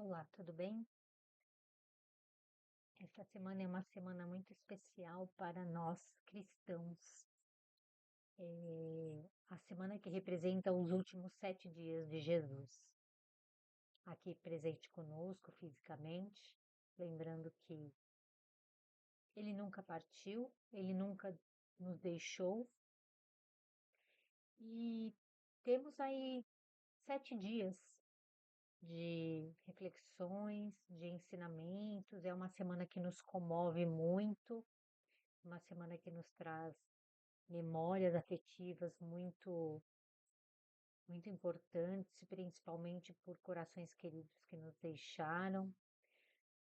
Olá, tudo bem? Esta semana é uma semana muito especial para nós cristãos. É a semana que representa os últimos 7 dias de Jesus, aqui presente conosco fisicamente, lembrando que ele nunca partiu, ele nunca nos deixou, e temos aí 7 dias de reflexões, de ensinamentos. É uma semana que nos comove muito, uma semana que nos traz memórias afetivas muito importantes, principalmente por corações queridos que nos deixaram.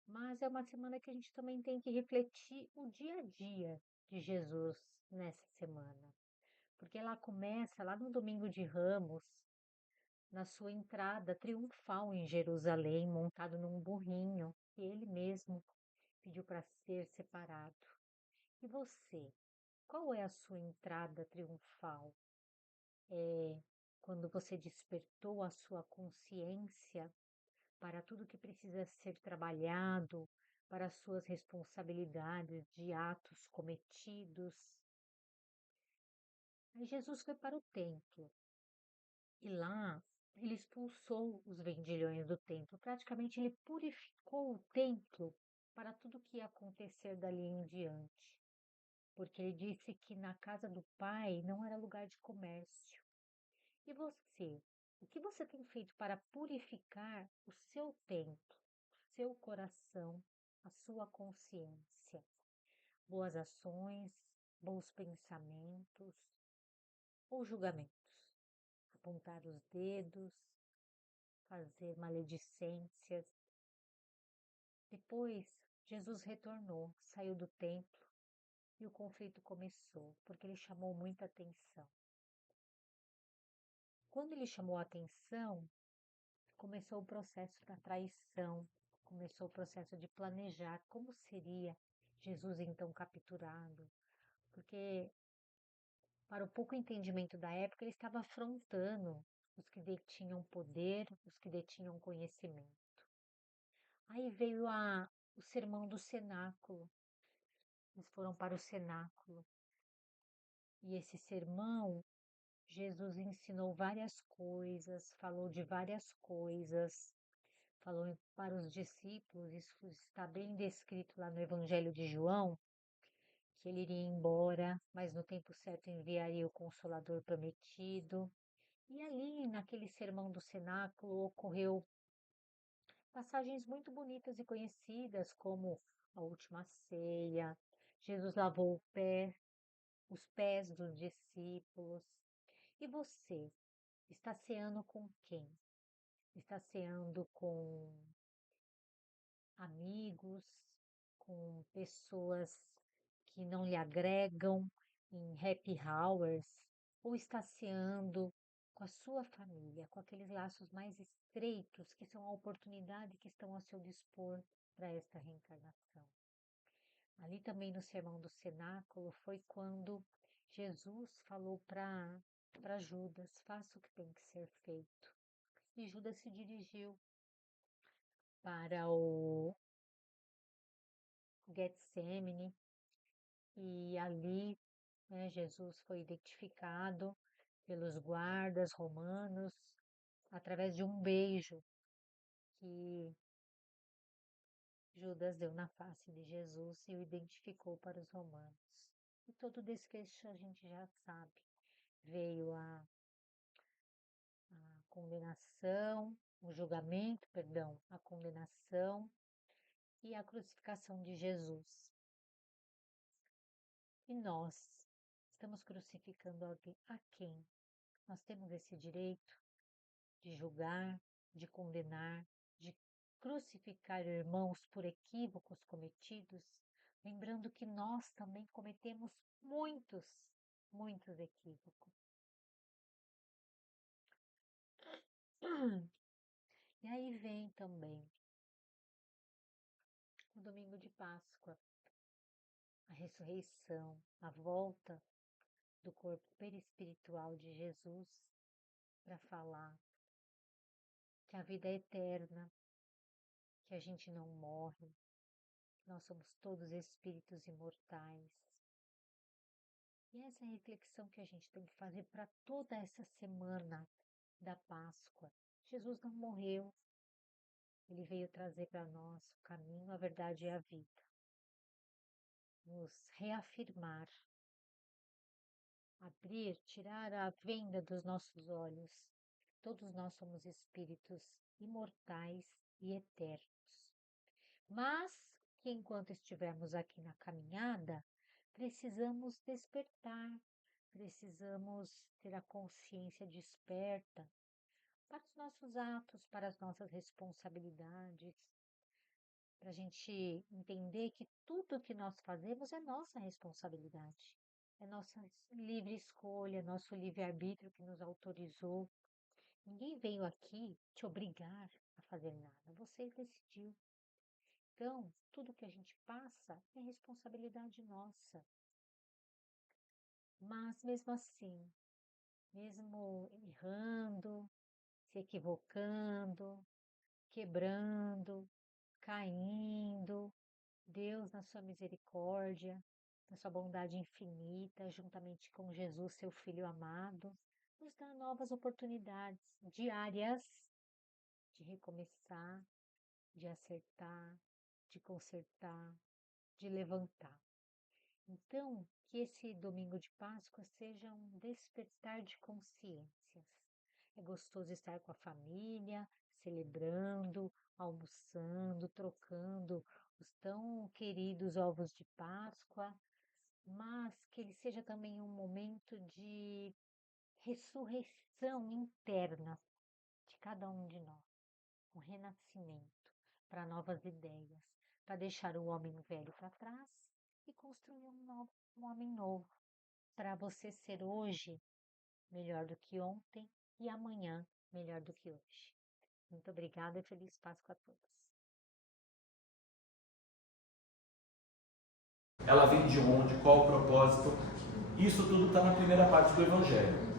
Mas é uma semana que a gente também tem que refletir o dia a dia de Jesus nessa semana, porque ela começa lá no domingo de Ramos, na sua entrada triunfal em Jerusalém, montado num burrinho que ele mesmo pediu para ser separado. E você, qual é a sua entrada triunfal? É quando você despertou a sua consciência para tudo que precisa ser trabalhado, para as suas responsabilidades de atos cometidos. Aí Jesus foi para o templo e lá ele expulsou os vendilhões do templo. Praticamente ele purificou o templo para tudo que ia acontecer dali em diante, porque ele disse que na casa do Pai não era lugar de comércio. E você? O que você tem feito para purificar o seu templo, seu coração, a sua consciência? Boas ações, bons pensamentos ou julgamentos? Apontar os dedos, fazer maledicências. Depois, Jesus retornou, saiu do templo e o conflito começou, porque ele chamou muita atenção. Quando ele chamou a atenção, começou o processo da traição, começou o processo de planejar como seria Jesus então capturado, porque para o pouco entendimento da época ele estava afrontando os que detinham poder, os que detinham conhecimento. Aí veio o sermão do cenáculo. Eles foram para o cenáculo e esse sermão Jesus ensinou várias coisas, falou de várias coisas, falou para os discípulos, isso está bem descrito lá no Evangelho de João, que ele iria embora, mas no tempo certo enviaria o Consolador prometido. E ali, naquele sermão do cenáculo, ocorreu passagens muito bonitas e conhecidas, como a última ceia. Jesus lavou os pés dos discípulos. E você, está ceando com quem? Está ceando com amigos, com pessoas que não lhe agregam em happy hours, ou está ceando com a sua família, com aqueles laços mais estreitos que são a oportunidade que estão ao seu dispor para esta reencarnação. Ali também no Sermão do Cenáculo foi quando Jesus falou para Judas, faça o que tem que ser feito. E Judas se dirigiu para o Getsemane e ali, né, Jesus foi identificado pelos guardas romanos através de um beijo que Judas deu na face de Jesus e o identificou para os romanos. E todo o desfecho a gente já sabe. Veio a condenação, o julgamento, perdão, a condenação e a crucificação de Jesus. E nós estamos crucificando alguém a quem? Nós temos esse direito de julgar, de condenar, de crucificar irmãos por equívocos cometidos, lembrando que nós também cometemos muitos equívocos. E aí vem também o domingo de Páscoa, a ressurreição, a volta do corpo perispiritual de Jesus para falar que a vida é eterna, que a gente não morre, nós somos todos espíritos imortais. E essa é a reflexão que a gente tem que fazer para toda essa semana da Páscoa. Jesus não morreu, ele veio trazer para nós o caminho, a verdade e a vida. Nos reafirmar, abrir, tirar a venda dos nossos olhos. Todos nós somos espíritos imortais e eternos. Mas que enquanto estivermos aqui na caminhada, precisamos despertar, precisamos ter a consciência desperta para os nossos atos, para as nossas responsabilidades, para a gente entender que tudo que nós fazemos é nossa responsabilidade, é nossa livre escolha, nosso livre-arbítrio que nos autorizou. Ninguém veio aqui te obrigar a fazer nada, você decidiu. Então, tudo que a gente passa é responsabilidade nossa. Mas mesmo assim, mesmo errando, se equivocando, quebrando, caindo, Deus, na sua misericórdia, na sua bondade infinita, juntamente com Jesus, seu Filho amado, nos dá novas oportunidades diárias de recomeçar, de acertar, de consertar, de levantar. Então, que esse domingo de Páscoa seja um despertar de consciências. É gostoso estar com a família, celebrando, almoçando, trocando os tão queridos ovos de Páscoa, mas que ele seja também um momento de ressurreição interna de cada um de nós, um renascimento para novas ideias, para deixar o homem velho para trás e construir um homem novo, para você ser hoje melhor do que ontem e amanhã melhor do que hoje. Muito obrigada e feliz Páscoa a todos. Ela vem de onde? Qual o propósito? Isso tudo está na primeira parte do Evangelho.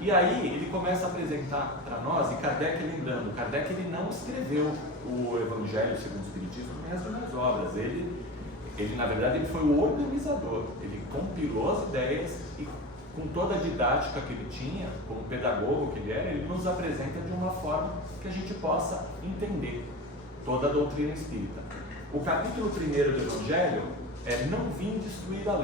E aí ele começa a apresentar para nós, e Kardec lembrando, Kardec ele não escreveu o Evangelho segundo o Espiritismo nem as demais obras. Ele na verdade ele foi o organizador, ele compilou as ideias e com toda a didática que ele tinha, como pedagogo que ele era, ele nos apresenta de uma forma que a gente possa entender toda a doutrina espírita. O capítulo 1º do Evangelho é: não vim destruir a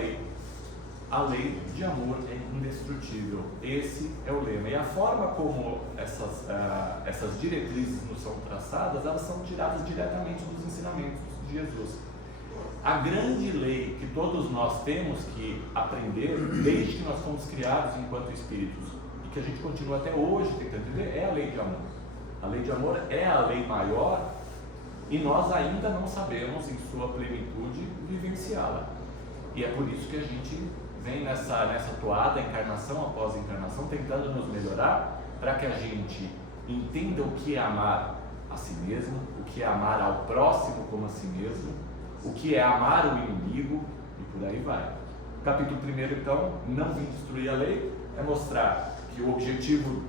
lei de amor é indestrutível. Esse é o lema. E a forma como essas diretrizes nos são traçadas, elas são tiradas diretamente dos ensinamentos de Jesus. A grande lei que todos nós temos que aprender, desde que nós fomos criados enquanto espíritos, e que a gente continua até hoje tentando entender, é a lei de amor. A lei de amor é a lei maior e nós ainda não sabemos, em sua plenitude, vivenciá-la. E é por isso que a gente vem nessa toada, encarnação após encarnação, tentando nos melhorar, para que a gente entenda o que é amar a si mesmo, o que é amar ao próximo como a si mesmo, o que é amar o inimigo, e por aí vai. Capítulo 1º, então, não vim destruir a lei, é mostrar que o objetivo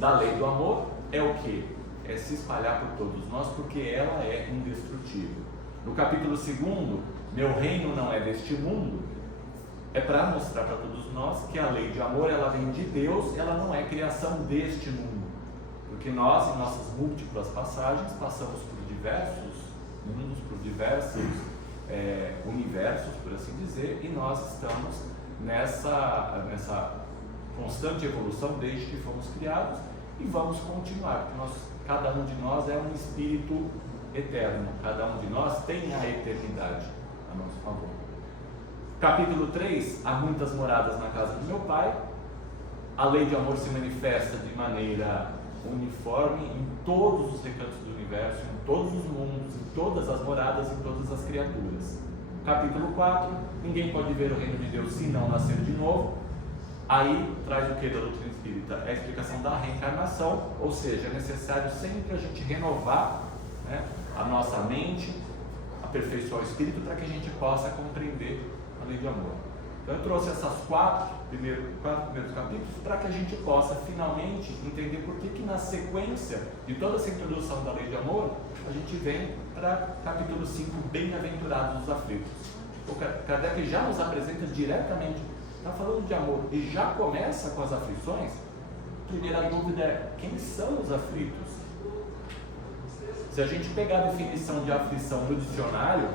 da lei do amor é o quê? É se espalhar por todos nós, porque ela é indestrutível. No capítulo 2º, meu reino não é deste mundo, é para mostrar para todos nós que a lei de amor, ela vem de Deus, ela não é criação deste mundo. Porque nós, em nossas múltiplas passagens, passamos por diversos mundos, por diversos universos, por assim dizer, e nós estamos nessa constante evolução desde que fomos criados e vamos continuar, porque cada um de nós é um espírito eterno, cada um de nós tem a eternidade a nosso favor. Capítulo 3, há muitas moradas na casa do meu pai. A lei de amor se manifesta de maneira uniforme em todos os recantos do universo, em todos os mundos, em todas as moradas, em todas as criaturas. Capítulo 4, ninguém pode ver o reino de Deus se não nascer de novo. Aí traz o que da doutrina espírita? É a explicação da reencarnação, ou seja, é necessário sempre a gente renovar, né, a nossa mente, aperfeiçoar o espírito para que a gente possa compreender a lei de amor. Então eu trouxe essas quatro primeiros capítulos para que a gente possa finalmente entender por que na sequência de toda essa introdução da lei de amor, a gente vem para capítulo 5, bem-aventurados os aflitos. O Kardec já nos apresenta diretamente, está falando de amor e já começa com as aflições. A primeira dúvida é, quem são os aflitos? Se a gente pegar a definição de aflição no dicionário,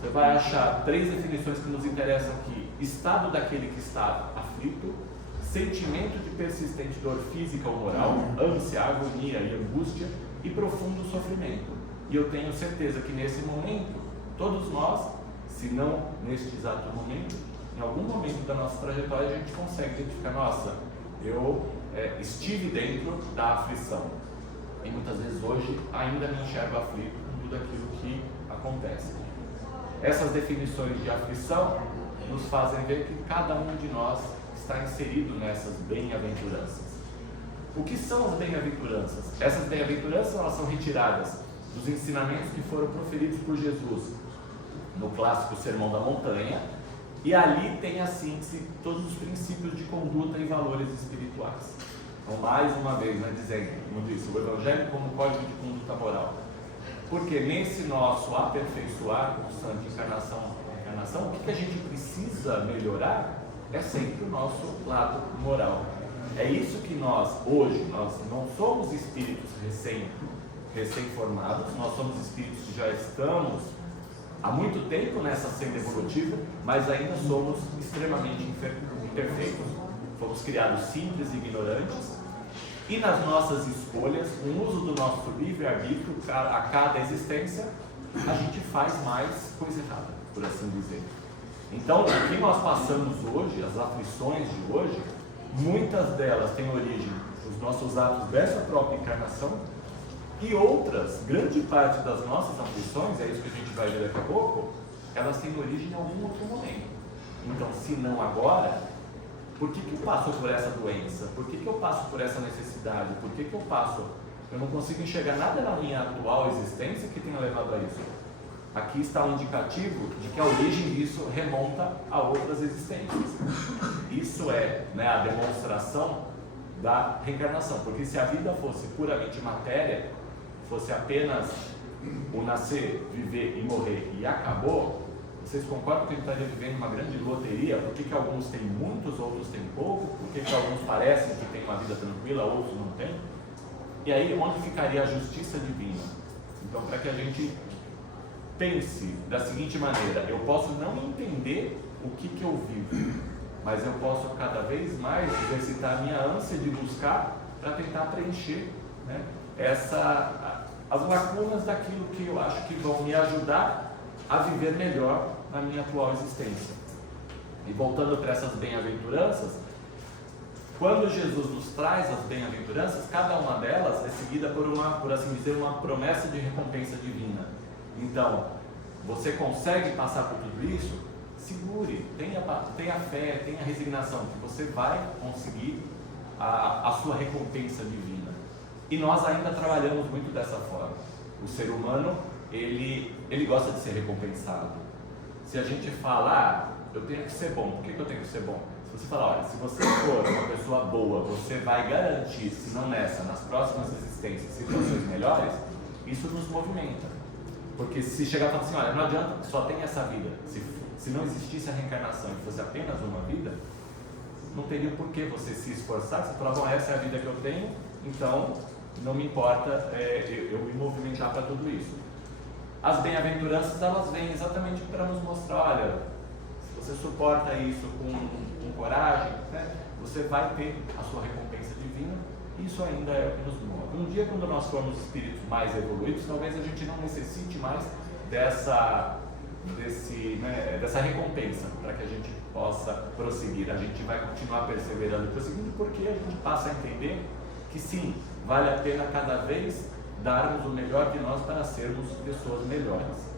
você vai achar 3 definições que nos interessam aqui: estado daquele que está aflito, sentimento de persistente dor física ou moral, ânsia, agonia e angústia e profundo sofrimento. E eu tenho certeza que nesse momento, todos nós, se não neste exato momento, em algum momento da nossa trajetória a gente consegue identificar, nossa, eu estive dentro da aflição. E muitas vezes hoje ainda me enxergo aflito com tudo aquilo que acontece. Essas definições de aflição nos fazem ver que cada um de nós está inserido nessas bem-aventuranças. O que são as bem-aventuranças? Essas bem-aventuranças, elas são retiradas dos ensinamentos que foram proferidos por Jesus no clássico Sermão da Montanha, e ali tem a síntese de todos os princípios de conduta e valores espirituais. Então, mais uma vez, dizendo, como disse, o Evangelho como código de conduta moral. Porque nesse nosso aperfeiçoar constante encarnação, o que a gente precisa melhorar é sempre o nosso lado moral. É isso que nós, hoje, nós não somos espíritos recém-formados, nós somos espíritos que já estamos há muito tempo nessa senda evolutiva, mas ainda somos extremamente imperfeitos. Fomos criados simples e ignorantes, e nas nossas escolhas, no uso do nosso livre-arbítrio, a cada existência, a gente faz mais coisa errada, por assim dizer. Então, o que nós passamos hoje, as aflições de hoje, muitas delas têm origem nos nossos atos dessa própria encarnação, e outras, grande parte das nossas aflições, é isso que a gente vai ver daqui a pouco, elas têm origem em algum outro momento. Então, se não agora, por que eu passo por essa doença? Por que eu passo por essa necessidade? Por que eu passo? Eu não consigo enxergar nada na minha atual existência que tenha levado a isso. Aqui está um indicativo de que a origem disso remonta a outras existências. Isso é, a demonstração da reencarnação, porque se a vida fosse puramente matéria, fosse apenas o nascer, viver e morrer e acabou, vocês concordam que a gente estaria vivendo uma grande loteria? Por que alguns têm muitos, outros têm pouco? Por que alguns parecem que têm uma vida tranquila, outros não têm? E aí, onde ficaria a justiça divina? Então, para que a gente pense da seguinte maneira: eu posso não entender o que eu vivo, mas eu posso cada vez mais exercitar a minha ânsia de buscar para tentar preencher as lacunas daquilo que eu acho que vão me ajudar a viver melhor na minha atual existência. E voltando para essas bem-aventuranças, quando Jesus nos traz as bem-aventuranças, cada uma delas é seguida por assim dizer, uma promessa de recompensa divina. Então, você consegue passar por tudo isso? Segure, tenha fé, tenha resignação, que você vai conseguir a sua recompensa divina. E nós ainda trabalhamos muito dessa forma. O ser humano, ele gosta de ser recompensado. Se a gente falar, eu tenho que ser bom, por que eu tenho que ser bom? Se você falar, olha, se você for uma pessoa boa, você vai garantir, se não nessa, nas próximas existências, situações melhores, isso nos movimenta. Porque se chegar e falar assim, olha, não adianta, só tem essa vida. Se não existisse a reencarnação e fosse apenas uma vida, não teria por que você se esforçar, você falar, bom, essa é a vida que eu tenho, então não me importa eu me movimentar para tudo isso. As bem-aventuranças, elas vêm exatamente para nos mostrar, olha, se você suporta isso com coragem, você vai ter a sua recompensa divina. Isso ainda é o que nos move. Um dia, quando nós formos espíritos mais evoluídos, talvez a gente não necessite mais dessa recompensa para que a gente possa prosseguir. A gente vai continuar perseverando e prosseguindo, porque a gente passa a entender que sim, vale a pena cada vez darmos o melhor de nós para sermos pessoas melhores.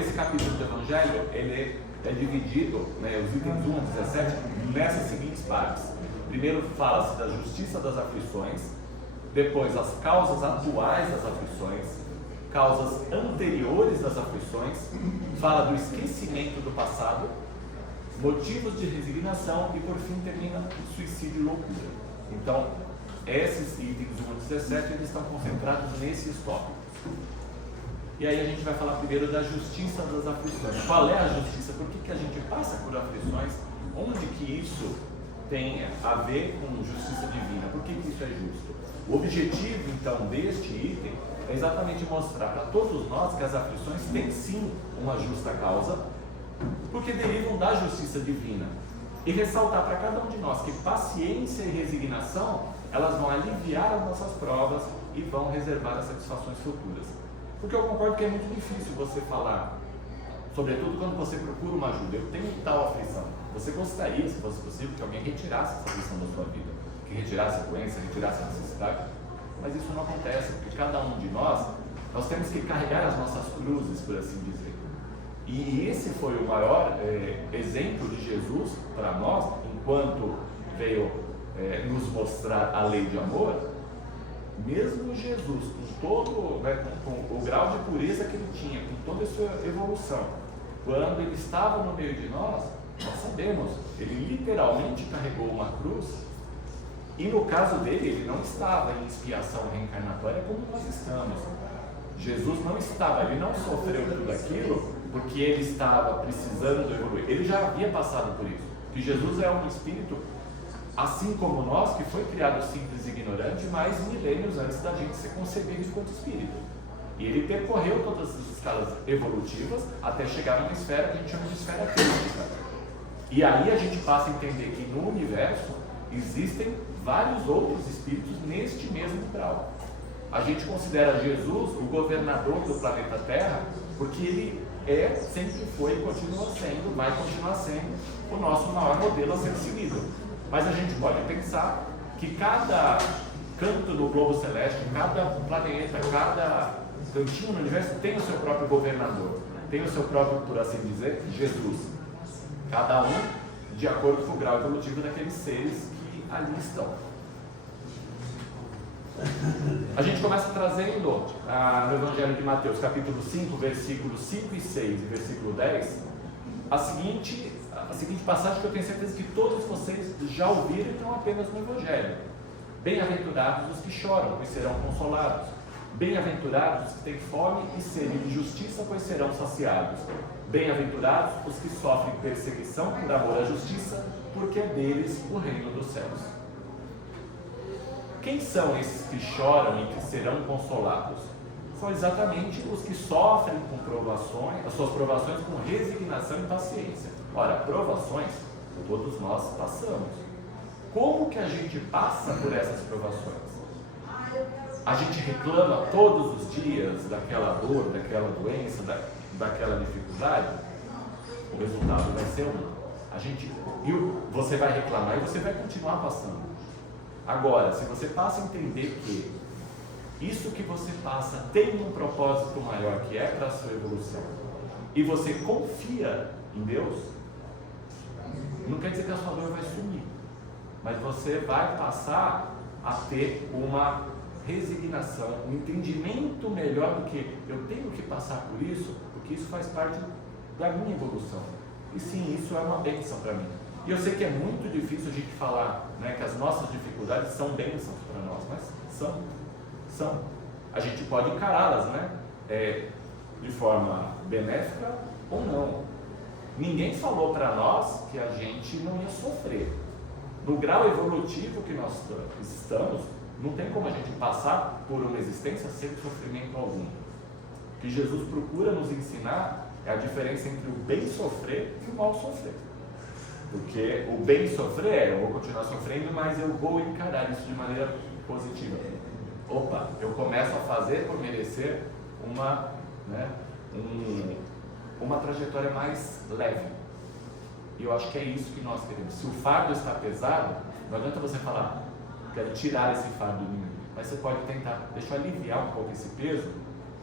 Esse capítulo do Evangelho, ele é dividido, os itens 1 a 17, nessas seguintes partes. Primeiro fala-se da justiça das aflições, depois as causas atuais das aflições, causas anteriores às aflições, fala do esquecimento do passado, motivos de resignação e por fim termina suicídio e loucura. Então, esses itens 1 a 17 eles estão concentrados nesses tópicos. E aí a gente vai falar primeiro da justiça das aflições. Qual é a justiça? Por que a gente passa por aflições? Onde que isso tem a ver com justiça divina? Por que isso é justo? O objetivo, então, deste item é exatamente mostrar para todos nós que as aflições têm sim uma justa causa, porque derivam da justiça divina. E ressaltar para cada um de nós que paciência e resignação, elas vão aliviar as nossas provas e vão reservar as satisfações futuras. Porque eu concordo que é muito difícil você falar, sobretudo quando você procura uma ajuda. Eu tenho tal aflição. Você gostaria, se fosse possível, que alguém retirasse essa aflição da sua vida, que retirasse a doença, retirasse a necessidade, mas isso não acontece, porque cada um de nós temos que carregar as nossas cruzes, por assim dizer. E esse foi o maior exemplo de Jesus para nós, enquanto veio nos mostrar a lei de amor. Mesmo Jesus, com todo, com o grau de pureza que ele tinha, com toda a sua evolução, quando ele estava no meio de nós sabemos, ele literalmente carregou uma cruz, e no caso dele, ele não estava em expiação reencarnatória como nós estamos. Jesus não estava, ele não sofreu tudo aquilo porque ele estava precisando evoluir, ele já havia passado por isso, que Jesus é um espírito assim como nós, que foi criado simples e ignorante, mas milênios antes da gente ser concebido enquanto espírito. E ele percorreu todas as escalas evolutivas até chegar numa esfera que a gente chama de esfera crítica. E aí a gente passa a entender que no universo existem vários outros espíritos neste mesmo grau. A gente considera Jesus o governador do planeta Terra porque ele sempre foi e continua sendo, vai continuar sendo o nosso maior modelo a ser seguido. Mas a gente pode pensar que cada canto no globo celeste, cada planeta, cada cantinho no universo tem o seu próprio governador, tem o seu próprio, por assim dizer, Jesus. Cada um de acordo com o grau evolutivo daqueles seres que ali estão. A gente começa trazendo no Evangelho de Mateus, capítulo 5, versículos 5 e 6 e versículo 10, a seguinte passagem que eu tenho certeza que todos vocês já ouviram, então apenas no Evangelho. Bem-aventurados os que choram, pois serão consolados. Bem-aventurados os que têm fome e sede de justiça, pois serão saciados. Bem-aventurados os que sofrem perseguição por amor à justiça, porque é deles o reino dos céus. Quem são esses que choram e que serão consolados? São exatamente os que sofrem com provações, as suas provações com resignação e paciência. Ora, provações, todos nós passamos. Como que a gente passa por essas provações? A gente reclama todos os dias daquela dor, daquela doença, daquela dificuldade? O resultado vai ser você vai reclamar e você vai continuar passando. Agora, se você passa a entender que isso que você passa tem um propósito maior, que é para a sua evolução, e você confia em Deus, não quer dizer que a sua dor vai sumir, mas você vai passar a ter uma resignação, um entendimento melhor do que eu tenho que passar por isso, porque isso faz parte da minha evolução. E sim, isso é uma bênção para mim. E eu sei que é muito difícil a gente falar, que as nossas dificuldades são bênçãos para nós, mas são. A gente pode encará-las, de forma benéfica ou não. Ninguém falou para nós que a gente não ia sofrer. No grau evolutivo que nós estamos, não tem como a gente passar por uma existência sem sofrimento algum. O que Jesus procura nos ensinar é a diferença entre o bem sofrer e o mal sofrer. Porque o bem sofrer eu vou continuar sofrendo, mas eu vou encarar isso de maneira positiva. Opa, eu começo a fazer por merecer uma trajetória mais leve. E eu acho que é isso que nós queremos. Se o fardo está pesado, não adianta você falar, quero tirar esse fardo de mim. Mas você pode tentar, deixa eu aliviar um pouco esse peso,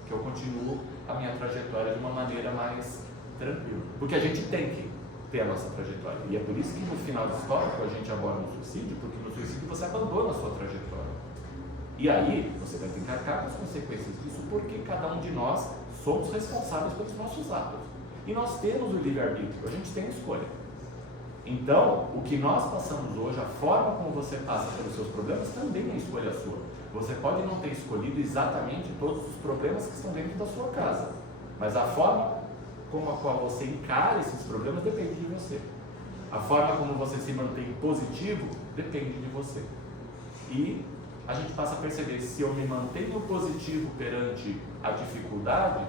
que eu continuo a minha trajetória de uma maneira mais tranquila. Porque a gente tem que ter a nossa trajetória. E é por isso que no final do histórico a gente aborda o suicídio, porque no suicídio você abandona a sua trajetória. E aí você vai ter que arcar com as consequências disso, porque cada um de nós somos responsáveis pelos nossos atos. E nós temos o livre-arbítrio, a gente tem escolha. Então, o que nós passamos hoje, a forma como você passa pelos seus problemas, também é escolha sua. Você pode não ter escolhido exatamente todos os problemas que estão dentro da sua casa, mas a forma com a qual você encara esses problemas depende de você. A forma como você se mantém positivo depende de você. E a gente passa a perceber, se eu me mantenho positivo perante a dificuldade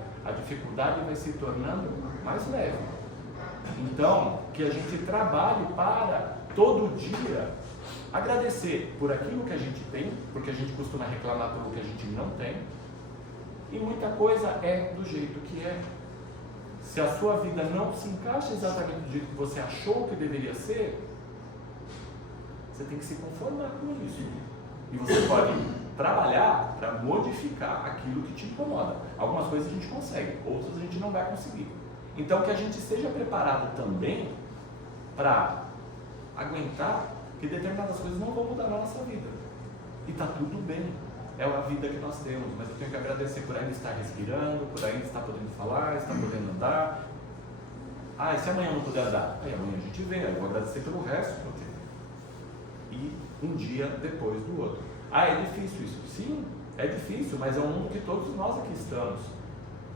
vai se tornando mais leve. Então, que a gente trabalhe para, todo dia, agradecer por aquilo que a gente tem, porque a gente costuma reclamar pelo que a gente não tem, e muita coisa é do jeito que é. Se a sua vida não se encaixa exatamente do jeito que você achou que deveria ser, você tem que se conformar com isso. E você pode trabalhar para modificar aquilo que te incomoda. Algumas coisas a gente consegue, outras a gente não vai conseguir. Então, que a gente esteja preparado também para aguentar que determinadas coisas não vão mudar na nossa vida. E está tudo bem. É a vida que nós temos, mas eu tenho que agradecer por ainda estar respirando, por ainda estar podendo falar, estar podendo andar. E se amanhã eu não puder andar? Aí amanhã a gente vê, eu vou agradecer pelo resto que eu tenho. E um dia depois do outro. É difícil isso? Sim, é difícil, mas é um mundo que todos nós aqui estamos.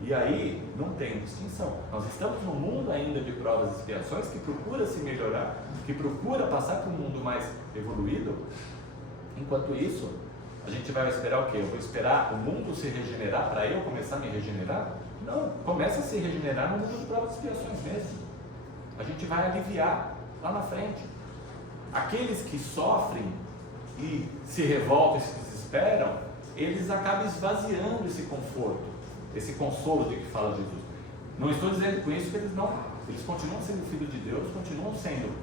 E aí não tem distinção. Nós estamos num mundo ainda de provas e expiações que procura se melhorar, que procura passar para um mundo mais evoluído. Enquanto isso, a gente vai esperar o quê? Eu vou esperar o mundo se regenerar para eu começar a me regenerar? Não, começa a se regenerar no mundo de provas e expiações mesmo. A gente vai aliviar lá na frente. Aqueles que sofrem e se revoltam e se desesperam, eles acabam esvaziando esse conforto, esse consolo de que fala Jesus. Não estou dizendo com isso que eles continuam sendo filhos de Deus, continuam sendo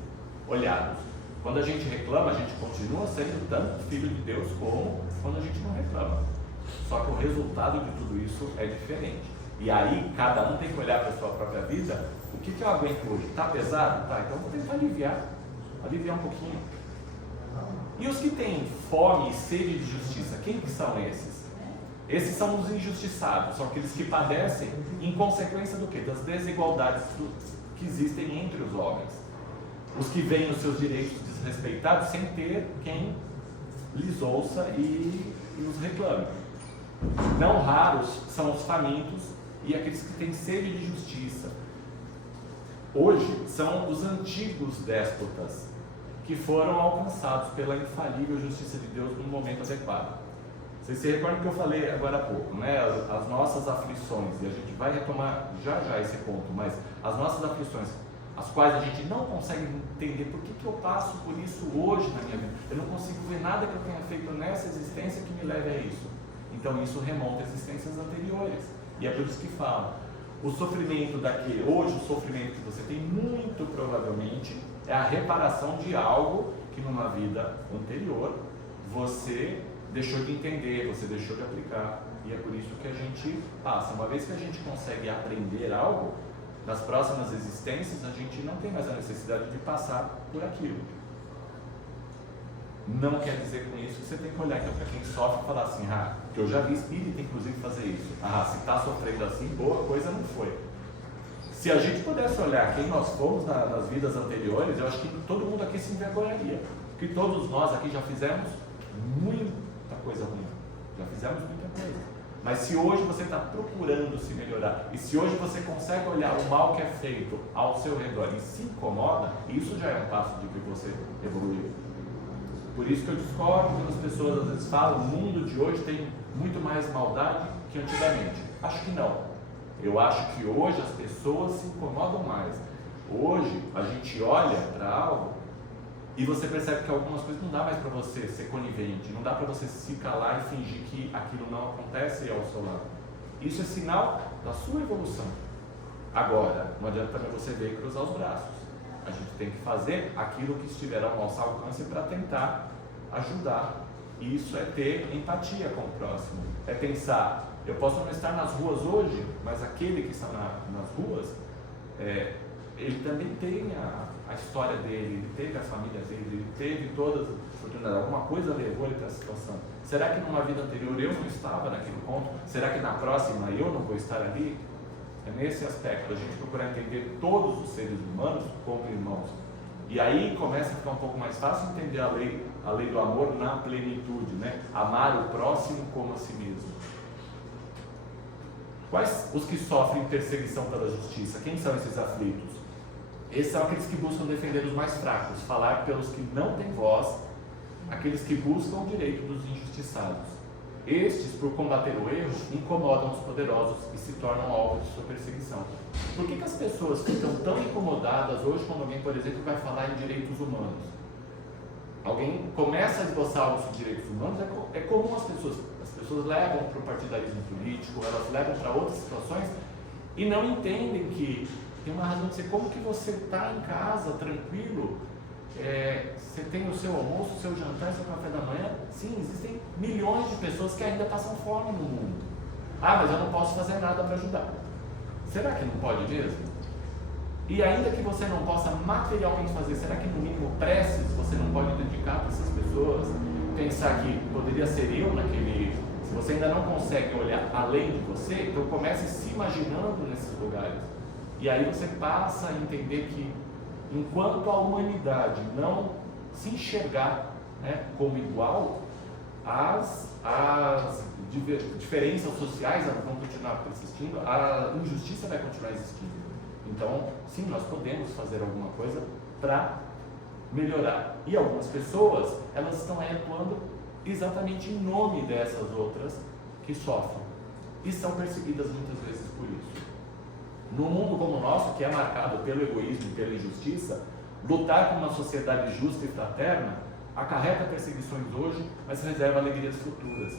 olhados. Quando a gente reclama, a gente continua sendo tanto filho de Deus como quando a gente não reclama. Só que o resultado de tudo isso é diferente. E aí, cada um tem que olhar para a sua própria vida. O que eu aguento hoje? Está pesado? Tá, então eu vou tentar aliviar um pouquinho. E os que têm fome e sede de justiça, quem que são esses? Esses são os injustiçados, são aqueles que padecem em consequência do quê? Das desigualdades que existem entre os homens. Os que veem os seus direitos desrespeitados sem ter quem lhes ouça e os reclame. Não raros são os famintos e aqueles que têm sede de justiça. Hoje são os antigos déspotas que foram alcançados pela infalível justiça de Deus no momento adequado. Vocês se recordam que eu falei agora há pouco, né? As nossas aflições, e a gente vai retomar já esse ponto, mas as nossas aflições, as quais a gente não consegue entender por que eu passo por isso hoje na minha vida. Eu não consigo ver nada que eu tenha feito nessa existência que me leve a isso. Então isso remonta a existências anteriores. E é por isso que fala, o sofrimento hoje o sofrimento que você tem, muito provavelmente, é a reparação de algo que numa vida anterior você deixou de entender, você deixou de aplicar. E é por isso que a gente passa. Uma vez que a gente consegue aprender algo, nas próximas existências a gente não tem mais a necessidade de passar por aquilo. Não quer dizer com isso que você tem que olhar então para quem sofre e falar assim, que eu já vi espírita inclusive fazer isso. Se está sofrendo assim, boa coisa não foi. Se a gente pudesse olhar quem nós fomos nas vidas anteriores, eu acho que todo mundo aqui se envergonharia. Porque todos nós aqui já fizemos muita coisa ruim. Já fizemos muita coisa. Mas se hoje você está procurando se melhorar, e se hoje você consegue olhar o mal que é feito ao seu redor e se incomoda, isso já é um passo de que você evoluiu. Por isso que eu discordo quando as pessoas às vezes falam, o mundo de hoje tem muito mais maldade que antigamente. Acho que não. Eu acho que hoje as pessoas se incomodam mais. Hoje a gente olha para algo e você percebe que algumas coisas não dá mais para você ser conivente, não dá para você se calar e fingir que aquilo não acontece ao seu lado. Isso é sinal da sua evolução. Agora, não adianta também você ver e cruzar os braços. A gente tem que fazer aquilo que estiver ao nosso alcance para tentar ajudar. Isso é ter empatia com o próximo. É pensar, eu posso não estar nas ruas hoje, mas aquele que está nas ruas ele também tem a história dele, ele teve a família dele, ele teve todas as oportunidades, alguma coisa levou ele para essa situação. Será que numa vida anterior eu não estava naquele ponto? Será que na próxima eu não vou estar ali? É nesse aspecto, a gente procurar entender todos os seres humanos como irmãos. E aí começa a ficar um pouco mais fácil entender a lei do amor na plenitude, né? Amar o próximo como a si mesmo. Quais os que sofrem perseguição pela justiça? Quem são esses aflitos? Esses são aqueles que buscam defender os mais fracos, falar pelos que não têm voz, aqueles que buscam o direito dos injustiçados. Estes, por combater o erro, incomodam os poderosos e se tornam alvo de sua perseguição. Por que as pessoas ficam tão incomodadas hoje quando alguém, por exemplo, vai falar em direitos humanos? Alguém começa a esboçar algo sobre direitos humanos, é comum as pessoas levam para o partidarismo político, elas levam para outras situações e não entendem que tem uma razão de ser. Como que você está em casa, tranquilo, você tem o seu almoço, o seu jantar, o seu café da manhã? Sim, existem milhões de pessoas que ainda passam fome no mundo. Ah, mas eu não posso fazer nada para ajudar. Será que não pode mesmo? E ainda que você não possa materialmente fazer, será que no mínimo preces você não pode dedicar para essas pessoas? Pensar que poderia ser eu naquele... Se você ainda não consegue olhar além de você, então comece se imaginando nesses lugares. E aí você passa a entender que enquanto a humanidade não se enxergar, né, como igual, as diferenças sociais vão continuar persistindo, a injustiça vai continuar existindo. Então, sim, nós podemos fazer alguma coisa para melhorar. E algumas pessoas, elas estão aí atuando exatamente em nome dessas outras que sofrem e são perseguidas muitas vezes por isso. No mundo como o nosso, que é marcado pelo egoísmo e pela injustiça, lutar por uma sociedade justa e fraterna acarreta perseguições hoje, mas reserva alegrias futuras.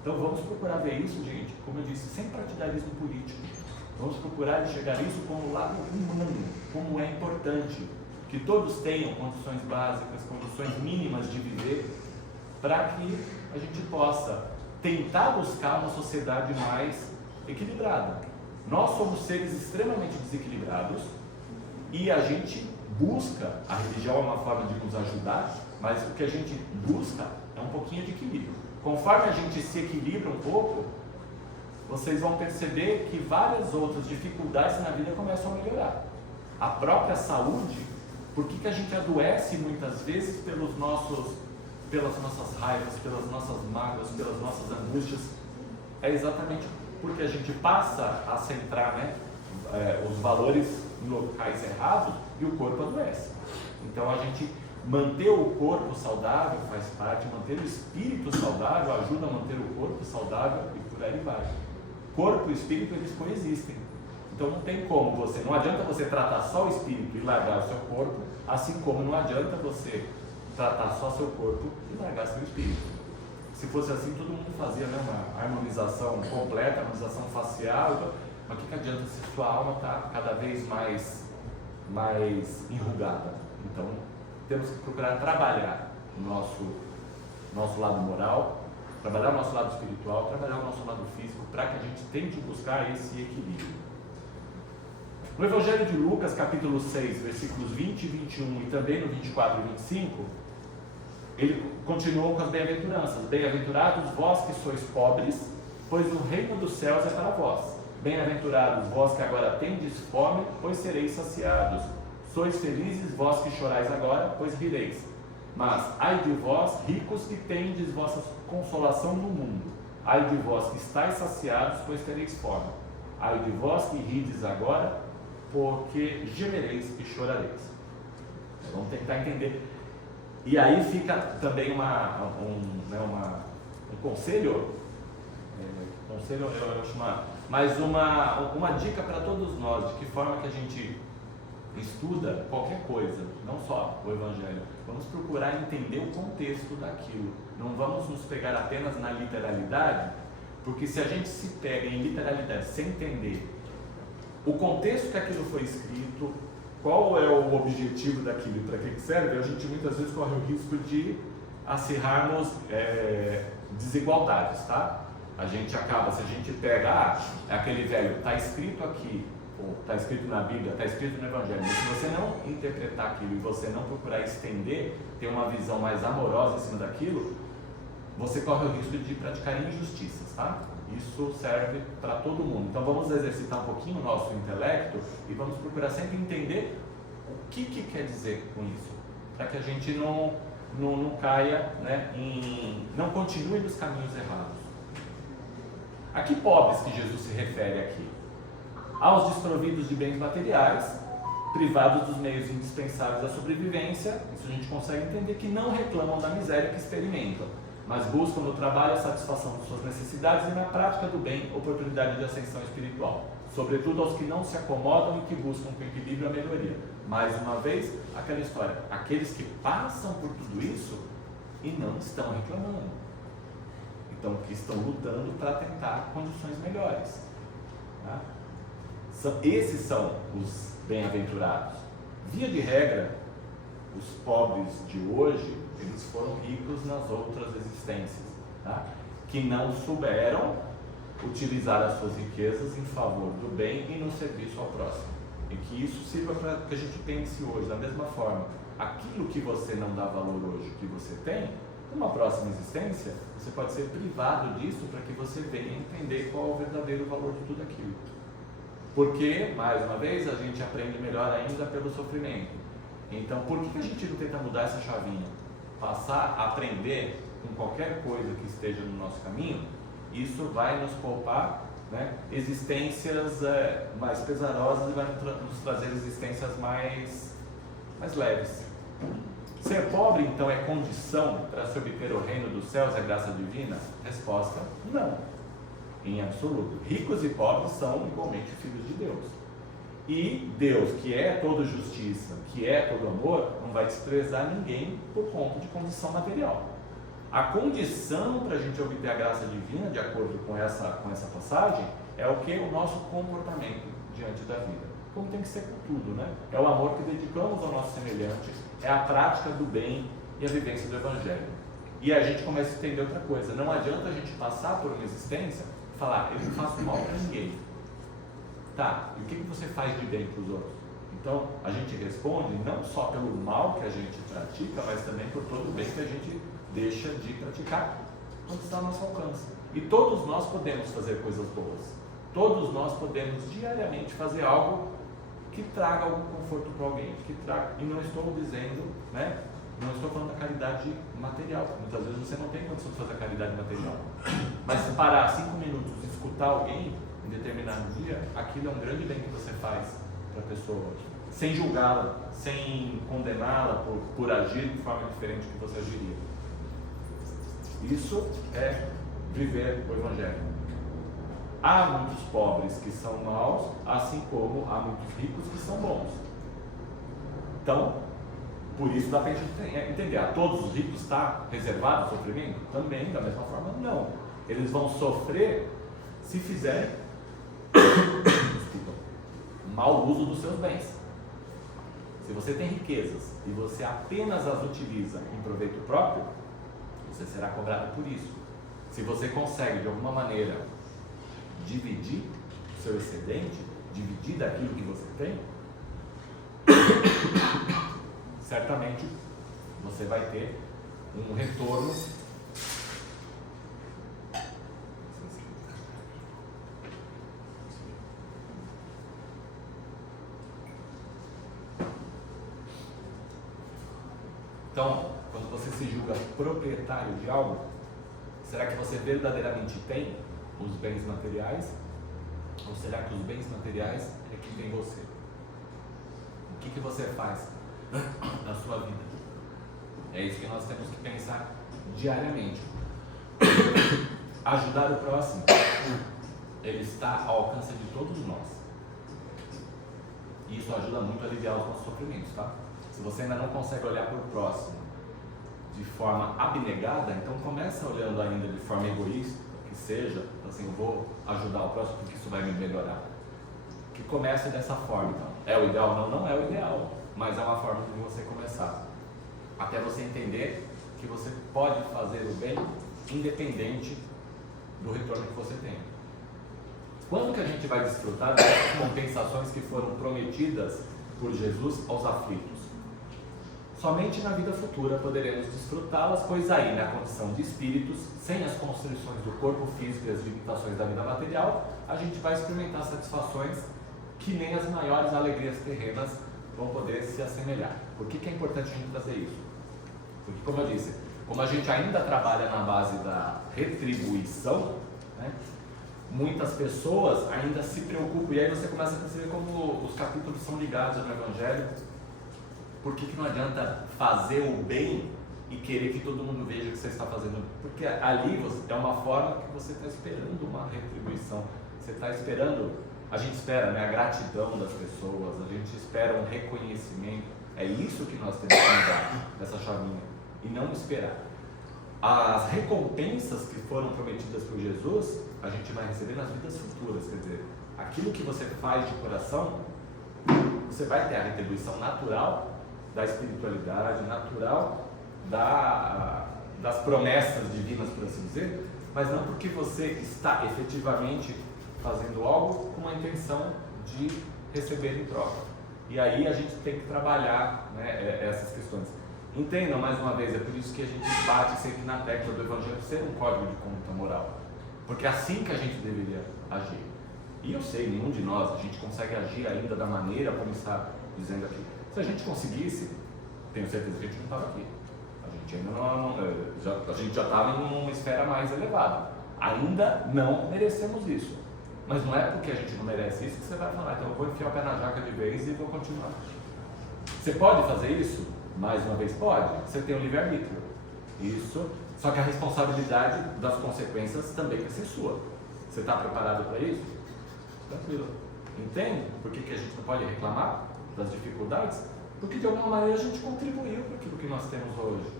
Então vamos procurar ver isso, gente, como eu disse, sem partidarismo político. Vamos procurar enxergar isso como lado humano, como é importante que todos tenham condições básicas, condições mínimas de viver, para que a gente possa tentar buscar uma sociedade mais equilibrada. Nós somos seres extremamente desequilibrados e a gente busca, a religião é uma forma de nos ajudar, mas o que a gente busca é um pouquinho de equilíbrio. Conforme a gente se equilibra um pouco, vocês vão perceber que várias outras dificuldades na vida começam a melhorar. A própria saúde, por que a gente adoece muitas vezes pelas nossas raivas, pelas nossas mágoas, pelas nossas angústias? É exatamente porque a gente passa a centrar, né, os valores em locais errados e o corpo adoece. Então a gente manter o corpo saudável faz parte, manter o espírito saudável ajuda a manter o corpo saudável e por aí vai. Corpo e espírito, eles coexistem. Então não tem como você, não adianta você tratar só o espírito e largar o seu corpo, assim como não adianta você tratar só seu corpo e largar seu espírito. Se fosse assim, todo mundo fazia, né, uma harmonização completa, harmonização facial, mas o que adianta se sua alma está cada vez mais enrugada? Então temos que procurar trabalhar o nosso lado moral, trabalhar o nosso lado espiritual, trabalhar o nosso lado físico, para que a gente tente buscar esse equilíbrio. No Evangelho de Lucas, capítulo 6, versículos 20 e 21 e também no 24 e 25, ele continuou com as bem-aventuranças. Bem-aventurados vós que sois pobres, pois o reino dos céus é para vós. Bem-aventurados vós que agora tendes fome, pois sereis saciados. Sois felizes vós que chorais agora, pois rireis. Mas ai de vós, ricos, que tendes vossa consolação no mundo. Ai de vós que estáis saciados, pois tereis fome. Ai de vós que rides agora, porque gemereis e chorareis. Vamos tentar entender. E aí fica também um conselho, eu acho mas uma dica para todos nós, de que forma que a gente estuda qualquer coisa, não só o Evangelho. Vamos procurar entender o contexto daquilo. Não vamos nos pegar apenas na literalidade, porque se a gente se pega em literalidade sem entender o contexto que aquilo foi escrito, qual é o objetivo daquilo e para que serve, a gente muitas vezes corre o risco de acirrarmos desigualdades, tá? A gente acaba, se a gente pega, aquele velho, está escrito aqui está escrito na Bíblia, está escrito no Evangelho, mas se você não interpretar aquilo e você não procurar estender, ter uma visão mais amorosa em cima daquilo, você corre o risco de praticar injustiças, tá? Isso serve para todo mundo. Então vamos exercitar um pouquinho o nosso intelecto e vamos procurar sempre entender o que quer dizer com isso, para que a gente não caia, né, não continue nos caminhos errados. A que pobres que Jesus se refere aqui? Aos desprovidos de bens materiais, privados dos meios indispensáveis à sobrevivência. Isso a gente consegue entender, que não reclamam da miséria que experimentam, mas buscam no trabalho a satisfação de suas necessidades e na prática do bem, oportunidade de ascensão espiritual. Sobretudo aos que não se acomodam e que buscam com equilíbrio a melhoria. Mais uma vez, aquela história, aqueles que passam por tudo isso e não estão reclamando. Então, que estão lutando para tentar condições melhores. Tá? Esses são os bem-aventurados. Via de regra, os pobres de hoje, eles foram ricos nas outras existências, tá? Que não souberam utilizar as suas riquezas em favor do bem e no serviço ao próximo. E que isso sirva para que a gente pense hoje, da mesma forma. Aquilo que você não dá valor hoje, que você tem, numa próxima existência, você pode ser privado disso para que você venha entender qual é o verdadeiro valor de tudo aquilo. Porque, mais uma vez, a gente aprende melhor ainda pelo sofrimento. Então, por que a gente não tenta mudar essa chavinha? Passar a aprender com qualquer coisa que esteja no nosso caminho, isso vai nos poupar, né, existências mais pesarosas e vai nos trazer existências mais leves. Ser pobre, então, é condição para se obter o reino dos céus e a graça divina? Resposta: não, em absoluto. Ricos e pobres são igualmente filhos de Deus. E Deus, que é toda justiça, que é todo amor, não vai desprezar ninguém por conta de condição material. A condição para a gente obter a graça divina, de acordo com essa passagem, é o que? O nosso comportamento diante da vida. Como tem que ser com tudo, né? É o amor que dedicamos ao nosso semelhante, é a prática do bem e a vivência do Evangelho. E a gente começa a entender outra coisa. Não adianta a gente passar por uma existência e falar: eu não faço mal para ninguém. Tá, e o que você faz de bem para os outros? Então, a gente responde não só pelo mal que a gente pratica, mas também por todo o bem que a gente deixa de praticar quando está ao nosso alcance. E todos nós podemos fazer coisas boas. Todos nós podemos diariamente fazer algo que traga algum conforto para alguém. E não estou dizendo, né? Não estou falando da caridade material. Muitas vezes você não tem condição de fazer a caridade material. Mas se parar 5 minutos e escutar alguém em determinado dia, aquilo é um grande bem que você faz para a pessoa, sem julgá-la, sem condená-la por agir de forma diferente do que você agiria. Isso é viver o Evangelho. Há muitos pobres que são maus, assim como há muitos ricos que são bons. Então, por isso dá para a gente entender: a todos os ricos está reservado o sofrimento? Também, da mesma forma, não. Eles vão sofrer se fizerem mau uso dos seus bens. Se você tem riquezas e você apenas as utiliza em proveito próprio, você será cobrado por isso. Se você consegue, de alguma maneira, dividir o seu excedente, dividir daquilo que você tem, certamente você vai ter um retorno Então, quando você se julga proprietário de algo, será que você verdadeiramente tem os bens materiais? Ou será que os bens materiais é que tem você? O que você faz na sua vida? É isso que nós temos que pensar diariamente. Ajudar o próximo, ele está ao alcance de todos nós. E isso ajuda muito a aliviar os nossos sofrimentos, tá? Se você ainda não consegue olhar para o próximo de forma abnegada, então começa olhando ainda de forma egoísta, que seja, assim, eu vou ajudar o próximo porque isso vai me melhorar. Que comece dessa forma, então. É o ideal? Não, não é o ideal, mas é uma forma de você começar. Até você entender que você pode fazer o bem independente do retorno que você tem. Quando que a gente vai desfrutar dessas compensações que foram prometidas por Jesus aos aflitos? Somente na vida futura poderemos desfrutá-las, pois aí, na condição de espíritos, sem as constrições do corpo físico e as limitações da vida material, a gente vai experimentar satisfações que nem as maiores alegrias terrenas vão poder se assemelhar. Por que é importante a gente fazer isso? Porque, como eu disse, como a gente ainda trabalha na base da retribuição, né, muitas pessoas ainda se preocupam, e aí você começa a perceber como os capítulos são ligados no Evangelho. Por que não adianta fazer o bem e querer que todo mundo veja que você está fazendo? Porque ali é uma forma que você está esperando uma retribuição. Você está esperando, a gente espera, né, a gratidão das pessoas, a gente espera um reconhecimento. É isso que nós temos que mudar nessa chavinha e não esperar. As recompensas que foram prometidas por Jesus, a gente vai receber nas vidas futuras. Quer dizer, aquilo que você faz de coração, você vai ter a retribuição natural da espiritualidade, natural das promessas divinas, por assim dizer, mas não porque você está efetivamente fazendo algo com a intenção de receber em troca. E aí a gente tem que trabalhar, né, essas questões. Entendam, mais uma vez, é por isso que a gente bate sempre na tecla do Evangelho ser um código de conduta moral, porque é assim que a gente deveria agir. E eu sei, nenhum de nós, a gente consegue agir ainda da maneira como está dizendo aqui. Se a gente conseguisse, tenho certeza que a gente não estava aqui. A gente ainda a gente já estava em uma esfera mais elevada. Ainda não merecemos isso. Mas não é porque a gente não merece isso que você vai falar, então eu vou enfiar o pé na jaca de vez e vou continuar. Você pode fazer isso? Mais uma vez pode. Você tem o livre-arbítrio. Isso. Só que a responsabilidade das consequências também vai ser sua. Você está preparado para isso? Tranquilo. Entende por que a gente não pode reclamar das dificuldades? Porque de alguma maneira a gente contribuiu para aquilo que nós temos hoje.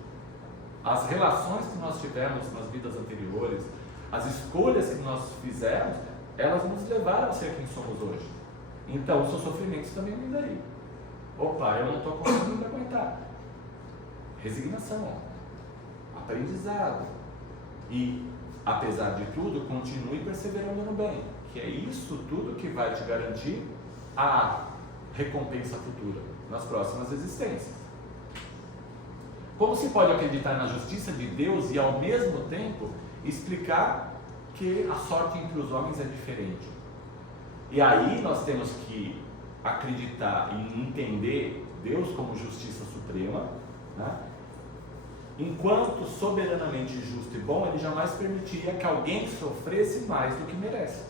As relações que nós tivemos nas vidas anteriores, as escolhas que nós fizemos, elas nos levaram a ser quem somos hoje. Então os seus sofrimentos também vêm daí. Opa, eu não estou conseguindo aguentar. Resignação, aprendizado. E, apesar de tudo, continue perseverando no bem. Que é isso tudo que vai te garantir a recompensa futura, nas próximas existências. Como se pode acreditar na justiça de Deus e ao mesmo tempo explicar que a sorte entre os homens é diferente? E aí nós temos que acreditar e entender Deus como justiça suprema, né? Enquanto soberanamente justo e bom, Ele jamais permitiria que alguém sofresse mais do que merece.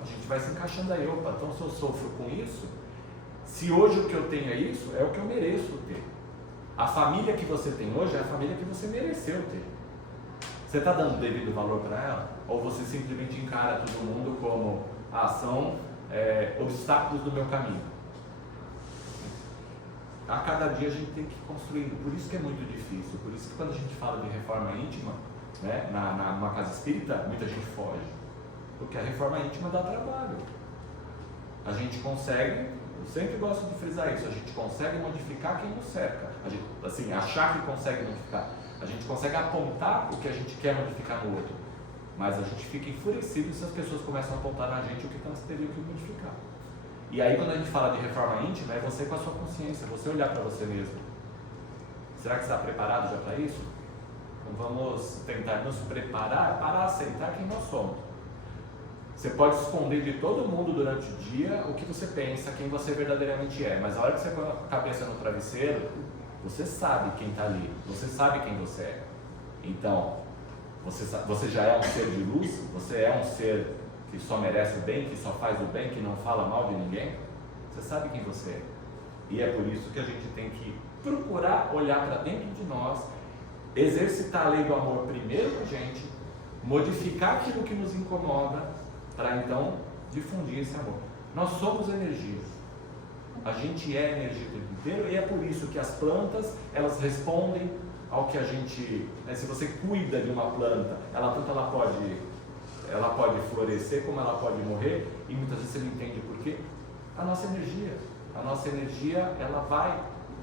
A gente vai se encaixando aí, opa, então se eu sofro com isso, se hoje o que eu tenho é isso, é o que eu mereço ter. A família que você tem hoje é a família que você mereceu ter. Você está dando devido valor para ela? Ou você simplesmente encara todo mundo como são obstáculos do meu caminho? A cada dia a gente tem que ir construindo. Por isso que é muito difícil. Por isso que quando a gente fala de reforma íntima, né, numa casa espírita, muita gente foge. Porque a reforma íntima dá trabalho. A gente consegue, eu sempre gosto de frisar isso, a gente consegue modificar quem nos cerca. A gente, assim, achar que consegue modificar. A gente consegue apontar o que a gente quer modificar no outro. Mas a gente fica enfurecido se as pessoas começam a apontar na gente o que nós teríamos que modificar. E aí quando a gente fala de reforma íntima, é você com a sua consciência, você olhar para você mesmo. Será que você está preparado já para isso? Então vamos tentar nos preparar para aceitar quem nós somos. Você pode esconder de todo mundo durante o dia o que você pensa, quem você verdadeiramente é, mas a hora que você põe a cabeça no travesseiro, você sabe quem está ali, você sabe quem você é. Então, você já é um ser de luz, você é um ser que só merece o bem, que só faz o bem, que não fala mal de ninguém. Você sabe quem você é. E é por isso que a gente tem que procurar olhar para dentro de nós, exercitar a lei do amor primeiro com a gente, modificar aquilo que nos incomoda, para então difundir esse amor. Nós somos energia. A gente é energia o tempo inteiro e é por isso que as plantas, elas respondem ao que a gente... se você cuida de uma planta, tanto ela pode florescer como ela pode morrer, e muitas vezes você não entende por quê. A nossa energia, ela vai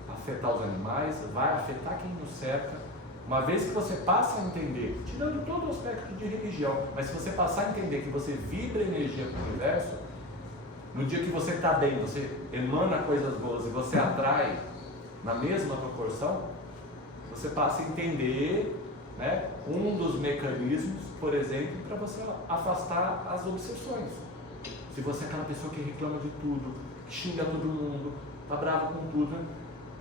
afetar os animais, vai afetar quem nos cerca, Uma vez que você passa a entender, tirando todo o aspecto de religião, mas se você passar a entender que você vibra energia para o universo, no dia que você está bem, você emana coisas boas e você atrai na mesma proporção, você passa a entender, né, um dos mecanismos, por exemplo, para você afastar as obsessões. Se você é aquela pessoa que reclama de tudo, que xinga todo mundo, está bravo com tudo, né?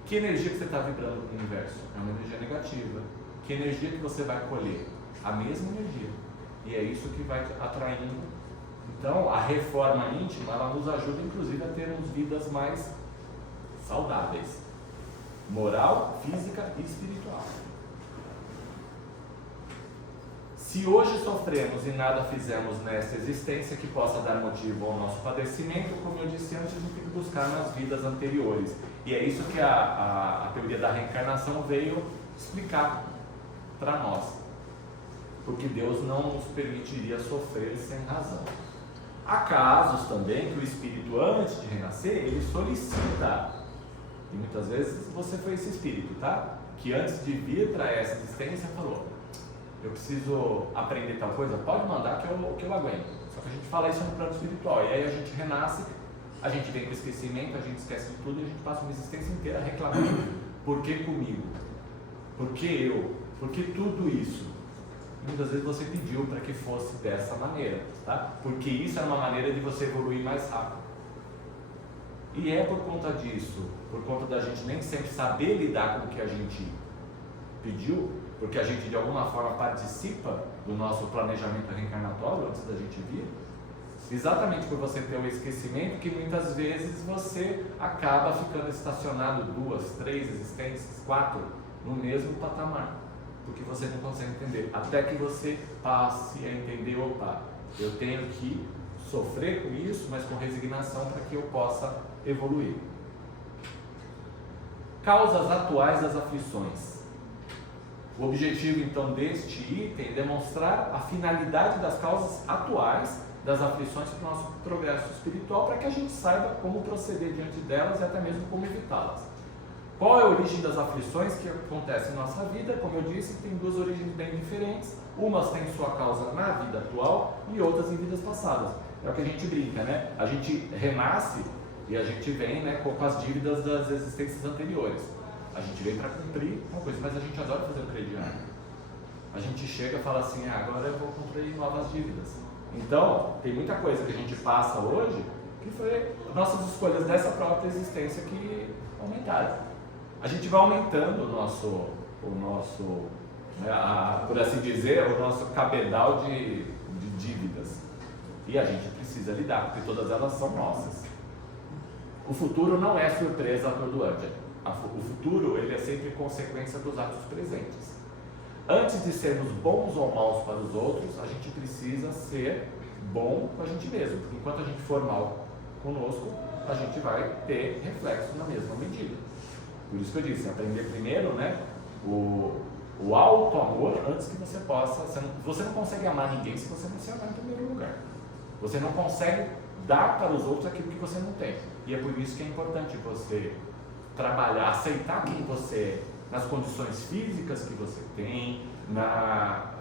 Que energia que você está vibrando no universo? É uma energia negativa. Que energia que você vai colher? A mesma energia. E é isso que vai atraindo. Então, a reforma íntima, ela nos ajuda, inclusive, a termos vidas mais saudáveis. Moral, física e espiritual. Se hoje sofremos e nada fizemos nesta existência que possa dar motivo ao nosso padecimento, como eu disse antes, a gente tem que buscar nas vidas anteriores. E é isso que a teoria da reencarnação veio explicar para nós. Porque Deus não nos permitiria sofrer sem razão. Há casos também que o espírito, antes de renascer, ele solicita. E muitas vezes você foi esse espírito, tá? Que antes de vir para essa existência falou: eu preciso aprender tal coisa, pode mandar que eu aguento. Só que a gente fala isso no plano espiritual. E aí a gente renasce, a gente vem com o esquecimento, a gente esquece de tudo e a gente passa uma existência inteira reclamando. Por que comigo? Por que eu? Por que tudo isso? E muitas vezes você pediu para que fosse dessa maneira, tá? Porque isso é uma maneira de você evoluir mais rápido. E é por conta disso, por conta da gente nem sempre saber lidar com o que a gente pediu, porque a gente de alguma forma participa do nosso planejamento reencarnatório antes da gente vir, exatamente por você ter o esquecimento que muitas vezes você acaba ficando estacionado 2, 3 existências, 4 no mesmo patamar, porque você não consegue entender, até que você passe a entender: opa, eu tenho que sofrer com isso, mas com resignação para que eu possa evoluir. Causas atuais das aflições. O objetivo então deste item é demonstrar a finalidade das causas atuais das aflições para o nosso progresso espiritual, para que a gente saiba como proceder diante delas e até mesmo como evitá-las. Qual é a origem das aflições que acontecem em nossa vida? Como eu disse, tem duas origens bem diferentes. Umas têm sua causa na vida atual e outras em vidas passadas. É o que a gente brinca, né? A gente renasce e a gente vem, né, com as dívidas das existências anteriores. A gente vem para cumprir uma coisa, mas a gente adora fazer o crediário. A gente chega e fala assim: agora eu vou cumprir novas dívidas. Então, tem muita coisa que a gente passa hoje que foi nossas escolhas dessa própria existência que aumentaram. A gente vai aumentando o nosso por assim dizer, o nosso cabedal de dívidas. E a gente precisa lidar, porque todas elas são nossas. O futuro não é surpresa atordoante. O futuro, ele é sempre consequência dos atos presentes. Antes de sermos bons ou maus para os outros, a gente precisa ser bom com a gente mesmo. Porque enquanto a gente for mal conosco, a gente vai ter reflexo na mesma medida. Por isso que eu disse, aprender primeiro, né, o auto-amor antes que você possa... Você não consegue amar ninguém se você não se amar em primeiro lugar. Você não consegue dar para os outros aquilo que você não tem. E é por isso que é importante você trabalhar, aceitar quem você é, nas condições físicas que você tem, na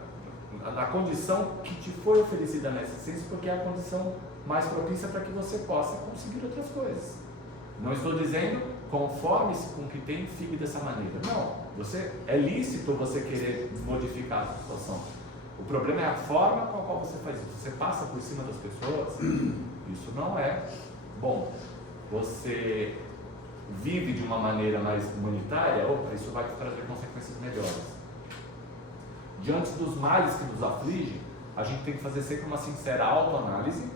condição que te foi oferecida nessa existência, porque é a condição mais propícia para que você possa conseguir outras coisas. Não estou dizendo conforme-se com o que tem, fique dessa maneira. Não, é lícito você querer modificar a situação. O problema é a forma com a qual você faz isso. Você passa por cima das pessoas, isso não é bom. Você vive de uma maneira mais humanitária, isso vai te trazer consequências melhores. Diante dos males que nos afligem, a gente tem que fazer sempre uma sincera autoanálise,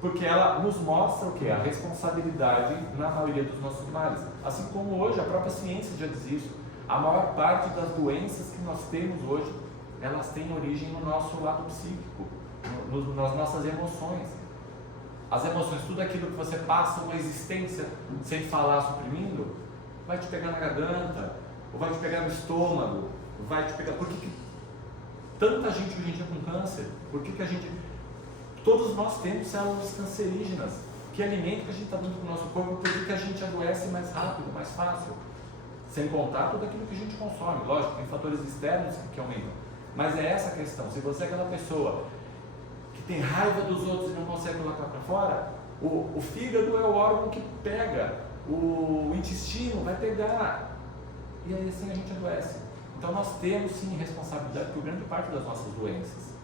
porque ela nos mostra o que? A responsabilidade na maioria dos nossos males. Assim como hoje a própria ciência já diz isso. A maior parte das doenças que nós temos hoje, elas têm origem no nosso lado psíquico, nas nossas emoções. As emoções, tudo aquilo que você passa uma existência sem falar, suprimindo, vai te pegar na garganta, ou vai te pegar no estômago, vai te pegar... Por que tanta gente hoje em dia com câncer? Por que a gente... Todos nós temos células cancerígenas. Que alimento que a gente está dando para o nosso corpo? Por que a gente adoece mais rápido, mais fácil? Sem contar tudo aquilo que a gente consome. Lógico, tem fatores externos que aumentam. Mas é essa a questão. Se você é aquela pessoa que tem raiva dos outros e não consegue colocar para fora, o fígado é o órgão que pega, o intestino vai pegar. E aí assim a gente adoece. Então nós temos sim responsabilidade por grande parte das nossas doenças.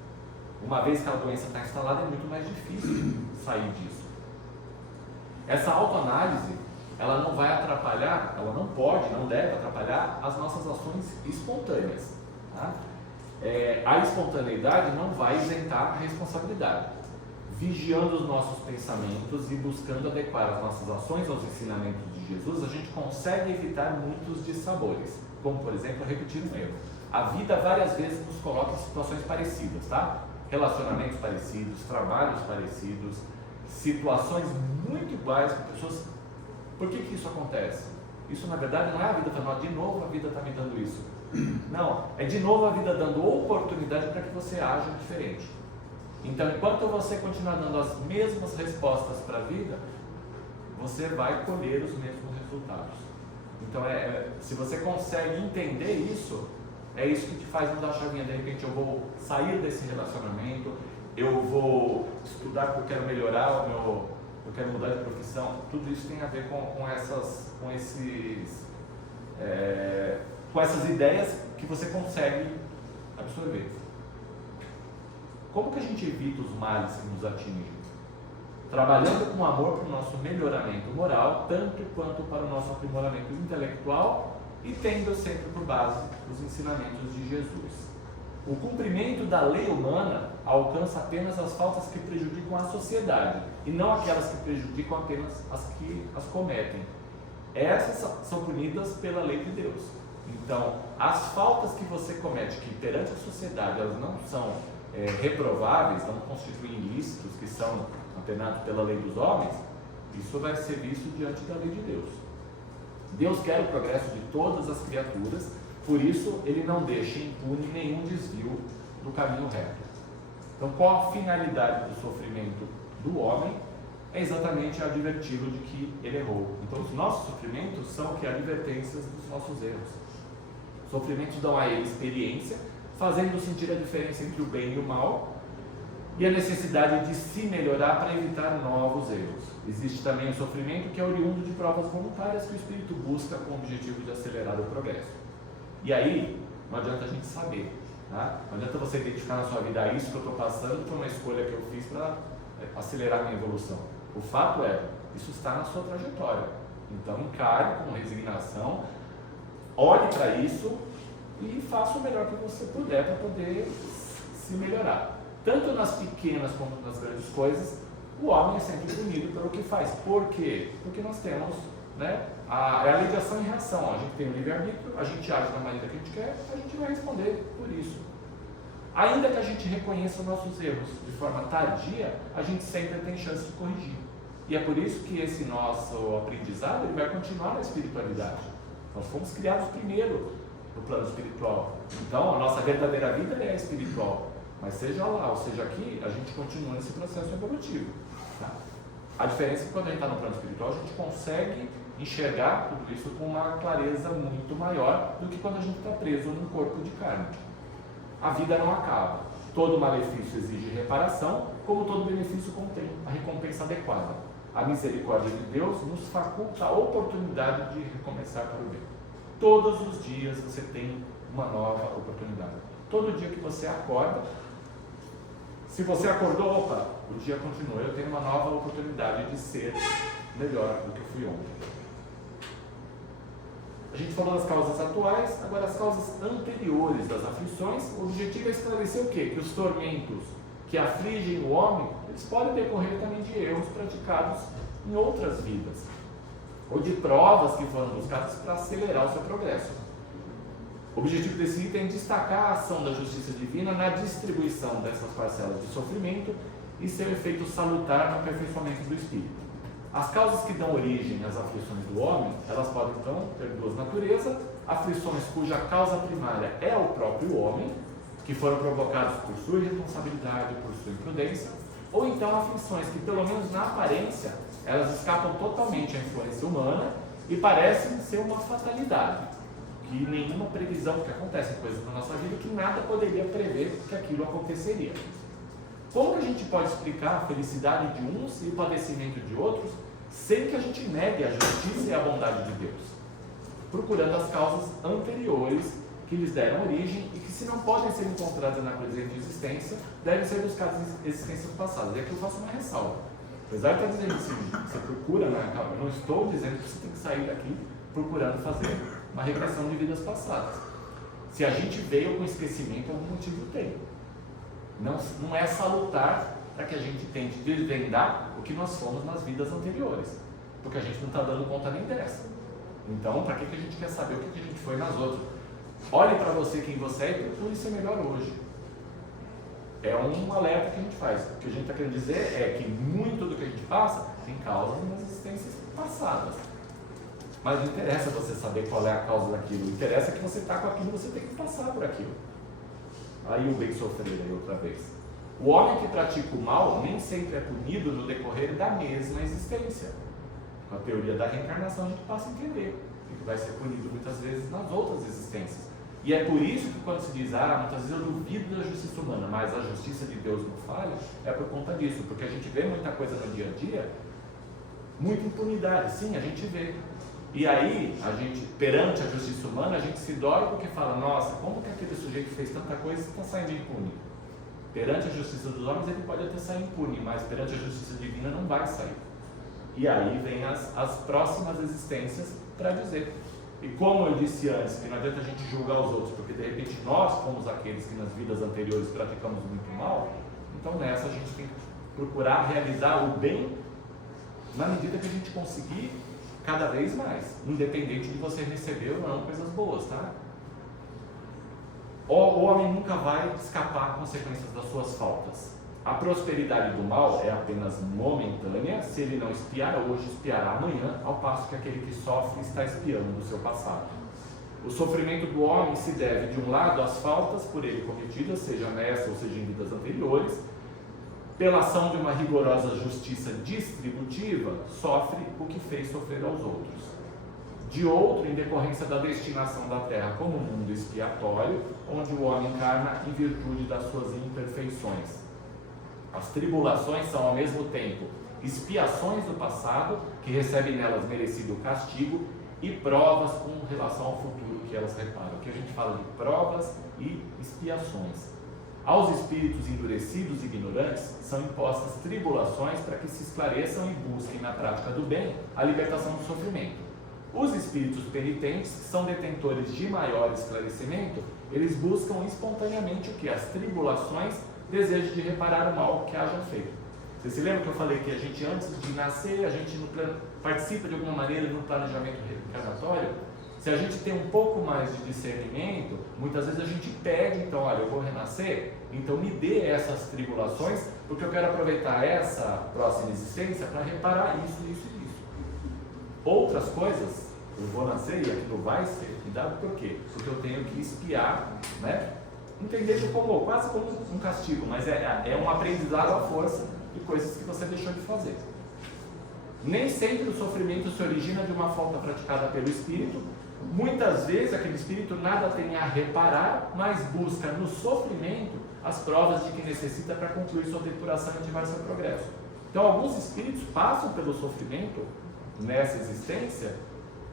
Uma vez que a doença está instalada, é muito mais difícil sair disso. Essa autoanálise, ela não vai atrapalhar, ela não pode, não deve atrapalhar as nossas ações espontâneas. Tá? A espontaneidade não vai isentar a responsabilidade. Vigiando os nossos pensamentos e buscando adequar as nossas ações aos ensinamentos de Jesus, a gente consegue evitar muitos dissabores, como por exemplo, repetir um erro. A vida várias vezes nos coloca em situações parecidas, tá? Relacionamentos parecidos, trabalhos parecidos, situações muito iguais com pessoas. Por que isso acontece? Isso na verdade não é a vida falando, de novo a vida está me dando isso. Não, é de novo a vida dando oportunidade para que você haja diferente. Então, enquanto você continuar dando as mesmas respostas para a vida, você vai colher os mesmos resultados. Então, se você consegue entender isso, é isso que te faz mudar a chavinha. De repente, eu vou sair desse relacionamento, eu vou estudar porque eu quero melhorar eu quero mudar de profissão. Tudo isso tem a ver com essas ideias que você consegue absorver. Como que a gente evita os males que nos atingem? Trabalhando com amor para o nosso melhoramento moral, tanto quanto para o nosso aprimoramento intelectual e tendo sempre por base os ensinamentos de Jesus. O cumprimento da lei humana alcança apenas as faltas que prejudicam a sociedade e não aquelas que prejudicam apenas as que as cometem. Essas são punidas pela lei de Deus. Então, as faltas que você comete, que perante a sociedade elas não são reprováveis, não constituem ilícitos, que são apenados pela lei dos homens, isso vai ser visto diante da lei de Deus. Deus quer o progresso de todas as criaturas, por isso ele não deixa impune nenhum desvio do caminho reto. Então, qual a finalidade do sofrimento do homem? É exatamente adverti-lo de que ele errou. Então, os nossos sofrimentos são que advertências dos nossos erros. Os sofrimentos dão a ele experiência, fazendo sentir a diferença entre o bem e o mal e a necessidade de se melhorar para evitar novos erros. Existe também o sofrimento que é oriundo de provas voluntárias que o Espírito busca com o objetivo de acelerar o progresso. E aí, não adianta a gente saber, tá? Não adianta você identificar na sua vida isso que eu estou passando foi uma escolha que eu fiz para acelerar a minha evolução. O fato é, isso está na sua trajetória. Então encare com resignação, olhe para isso e faça o melhor que você puder para poder se melhorar. Tanto nas pequenas como nas grandes coisas, o homem é sempre punido pelo que faz. Por quê? Porque nós temos, a lei de ação e reação. A gente tem o livre-arbítrio, a gente age da maneira que a gente quer, a gente vai responder por isso. Ainda que a gente reconheça os nossos erros de forma tardia, a gente sempre tem chance de corrigir. E é por isso que esse nosso aprendizado ele vai continuar na espiritualidade. Nós fomos criados primeiro no plano espiritual. Então, a nossa verdadeira vida é espiritual. Mas seja lá ou seja aqui, a gente continua nesse processo evolutivo. Tá? A diferença é que quando a gente está no plano espiritual, a gente consegue enxergar tudo isso com uma clareza muito maior do que quando a gente está preso num corpo de carne. A vida não acaba. Todo malefício exige reparação, como todo benefício contém a recompensa adequada. A misericórdia de Deus nos faculta a oportunidade de recomeçar para o bem. Todos os dias você tem uma nova oportunidade. Todo dia que você acorda, se você acordou, opa, o dia continua, eu tenho uma nova oportunidade de ser melhor do que fui ontem. A gente falou das causas atuais, agora as causas anteriores das aflições. O objetivo é esclarecer o quê? Que os tormentos que afligem o homem, eles podem decorrer também de erros praticados em outras vidas, ou de provas que foram buscadas para acelerar o seu progresso. O objetivo desse item é destacar a ação da justiça divina na distribuição dessas parcelas de sofrimento e seu efeito salutar no aperfeiçoamento do espírito. As causas que dão origem às aflições do homem, elas podem então ter duas naturezas: aflições cuja causa primária é o próprio homem, que foram provocados por sua irresponsabilidade, por sua imprudência, ou então aflições que, pelo menos na aparência, elas escapam totalmente à influência humana e parecem ser uma fatalidade, que nenhuma previsão, porque acontecem coisas na nossa vida que nada poderia prever que aquilo aconteceria. Como que a gente pode explicar a felicidade de uns e o padecimento de outros, sem que a gente negue a justiça e a bondade de Deus? Procurando as causas anteriores que lhes deram origem e que, se não podem ser encontradas na presente existência, devem ser buscadas em existências passadas. E aqui eu faço uma ressalva. Apesar de estar dizendo que você procura na causa, eu não estou dizendo que você tem que sair daqui procurando fazer uma regressão de vidas passadas. Se a gente veio com esquecimento, algum motivo tem. Não é salutar para que a gente tente desvendar o que nós fomos nas vidas anteriores, porque a gente não está dando conta nem dessa. Então, para que a gente quer saber o que a gente foi nas outras? Olhe para você quem você é e procure ser melhor hoje. É um alerta que a gente faz. O que a gente está querendo dizer é que muito do que a gente passa tem causas nas existências passadas. Mas não interessa você saber qual é a causa daquilo. Interessa que você está com aquilo, você tem que passar por aquilo. Aí o bem sofrer aí outra vez. O homem que pratica o mal nem sempre é punido no decorrer da mesma existência. Com a teoria da reencarnação a gente passa a entender que vai ser punido muitas vezes nas outras existências. E é por isso que quando se diz, muitas vezes eu duvido da justiça humana, mas a justiça de Deus não falha, é por conta disso, porque a gente vê muita coisa no dia a dia, muita impunidade, sim, a gente vê. E aí, a gente, perante a justiça humana, a gente se dói porque fala, nossa, como que aquele sujeito fez tanta coisa e está saindo impune? Perante a justiça dos homens ele pode até sair impune, mas perante a justiça divina não vai sair. E aí vem as próximas existências para dizer. E como eu disse antes, que não adianta a gente julgar os outros, porque de repente nós fomos aqueles que nas vidas anteriores praticamos muito mal, então nessa a gente tem que procurar realizar o bem na medida que a gente conseguir cada vez mais, independente de você receber ou não coisas boas, tá? O homem nunca vai escapar às consequências das suas faltas. A prosperidade do mal é apenas momentânea, se ele não espiar hoje, espiará amanhã, ao passo que aquele que sofre está espiando do seu passado. O sofrimento do homem se deve, de um lado, às faltas por ele cometidas, seja nessa ou seja em vidas anteriores. Pela ação de uma rigorosa justiça distributiva, sofre o que fez sofrer aos outros. De outro, em decorrência da destinação da terra como mundo expiatório, onde o homem encarna em virtude das suas imperfeições. As tribulações são, ao mesmo tempo, expiações do passado, que recebem nelas merecido castigo, e provas com relação ao futuro que elas reparam. Aqui a gente fala de provas e expiações. Aos espíritos endurecidos e ignorantes são impostas tribulações para que se esclareçam e busquem na prática do bem a libertação do sofrimento. Os espíritos penitentes, que são detentores de maior esclarecimento, eles buscam espontaneamente o que? As tribulações, desejo de reparar o mal que haja feito. Você se lembra que eu falei que a gente, antes de nascer, a gente participa de alguma maneira no planejamento reencarnatório? Se a gente tem um pouco mais de discernimento, muitas vezes a gente pede, então, olha, eu vou renascer, então me dê essas tribulações, porque eu quero aproveitar essa próxima existência para reparar isso, isso e isso. Outras coisas, eu vou nascer e aquilo vai ser cuidado, por quê? Porque eu tenho que espiar, né? Entender como, quase como um castigo, mas é um aprendizado à força de coisas que você deixou de fazer. Nem sempre o sofrimento se origina de uma falta praticada pelo espírito. Muitas vezes aquele espírito nada tem a reparar, mas busca no sofrimento as provas de que necessita para concluir sua depuração e ativar seu progresso. Então alguns espíritos passam pelo sofrimento nessa existência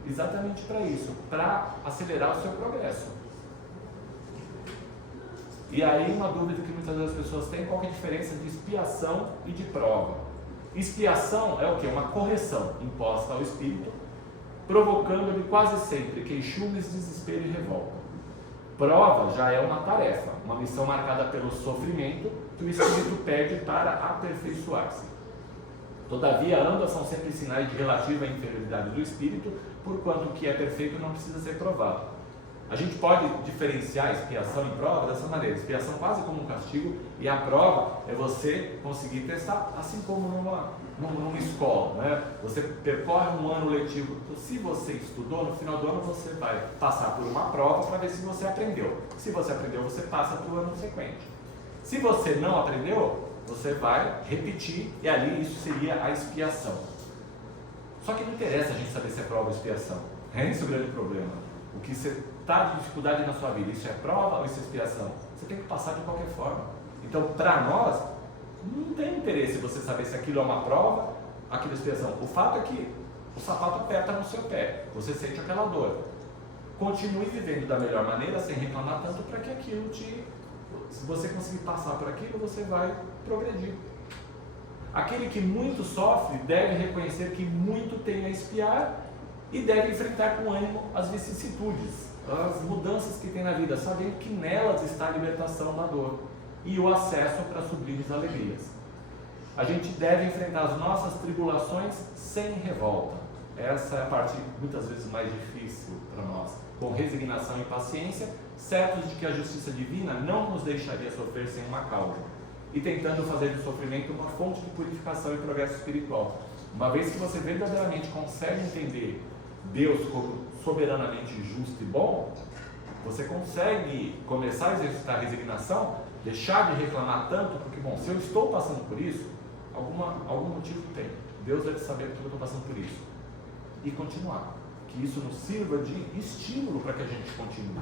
exatamente para isso, para acelerar o seu progresso. E aí uma dúvida que muitas vezes as pessoas têm, qual que é a diferença de expiação e de prova? Expiação é o quê? Uma correção imposta ao espírito, provocando-lhe quase sempre queixumes, desespero e revolta. Prova já é uma tarefa, uma missão marcada pelo sofrimento que o espírito pede para aperfeiçoar-se. Todavia, ambas são sempre sinais de relativa inferioridade do espírito, porquanto o que é perfeito não precisa ser provado. A gente pode diferenciar expiação e prova dessa maneira. Expiação quase como um castigo, e a prova é você conseguir testar, assim como numa escola, né? Você percorre um ano letivo. Se você estudou, no final do ano você vai passar por uma prova para ver se você aprendeu. Se você aprendeu, você passa para o ano seguinte. Se você não aprendeu, você vai repetir, e ali isso seria a expiação. Só que não interessa a gente saber se é prova ou expiação. É esse o grande problema. O que você está de dificuldade na sua vida, isso é prova ou isso é expiação? Você tem que passar de qualquer forma. Então, para nós, não tem interesse você saber se aquilo é uma prova, aquilo é expiação. O fato é que o sapato aperta no seu pé, você sente aquela dor. Continue vivendo da melhor maneira, sem reclamar tanto, para que aquilo se você conseguir passar por aquilo, você vai progredir. Aquele que muito sofre deve reconhecer que muito tem a expiar e deve enfrentar com ânimo as vicissitudes, as mudanças que tem na vida, sabendo que nelas está a libertação da dor e o acesso para sublimes alegrias. A gente deve enfrentar as nossas tribulações sem revolta. Essa é a parte muitas vezes mais difícil para nós, com resignação e paciência, certos de que a justiça divina não nos deixaria sofrer sem uma causa, e tentando fazer do sofrimento uma fonte de purificação e progresso espiritual. Uma vez que você verdadeiramente consegue entender Deus como soberanamente justo e bom, você consegue começar a exercitar a resignação, deixar de reclamar tanto, porque, bom, se eu estou passando por isso, algum motivo tem. Deus deve saber que eu estou passando por isso. E continuar. Que isso nos sirva de estímulo para que a gente continue.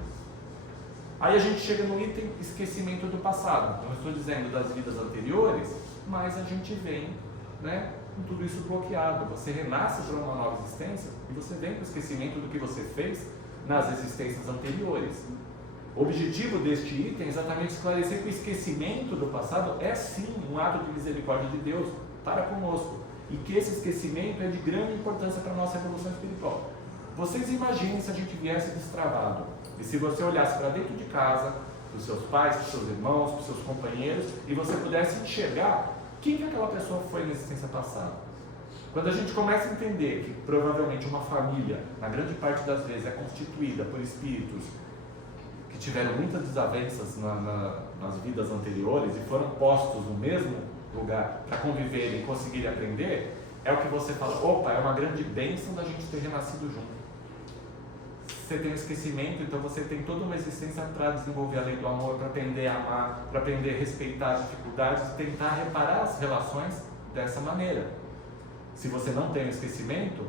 Aí a gente chega no item esquecimento do passado. Não estou dizendo das vidas anteriores, mas a gente vem, né, com tudo isso bloqueado. Você renasce para uma nova existência e você vem com o esquecimento do que você fez nas existências anteriores. O objetivo deste item é exatamente esclarecer que o esquecimento do passado é sim um ato de misericórdia de Deus para conosco e que esse esquecimento é de grande importância para a nossa evolução espiritual. Vocês imaginem se a gente viesse destravado e se você olhasse para dentro de casa, para os seus pais, para os seus irmãos, para os seus companheiros e você pudesse enxergar quem que aquela pessoa foi na existência passada. Quando a gente começa a entender que provavelmente uma família, na grande parte das vezes, é constituída por espíritos que tiveram muitas desavenças nas vidas anteriores e foram postos no mesmo lugar para conviverem e conseguirem aprender, é o que você fala, opa, é uma grande bênção da gente ter renascido junto. Você tem um esquecimento, então você tem toda uma existência para desenvolver a lei do amor, para aprender a amar, para aprender a respeitar as dificuldades e tentar reparar as relações dessa maneira. Se você não tem um esquecimento,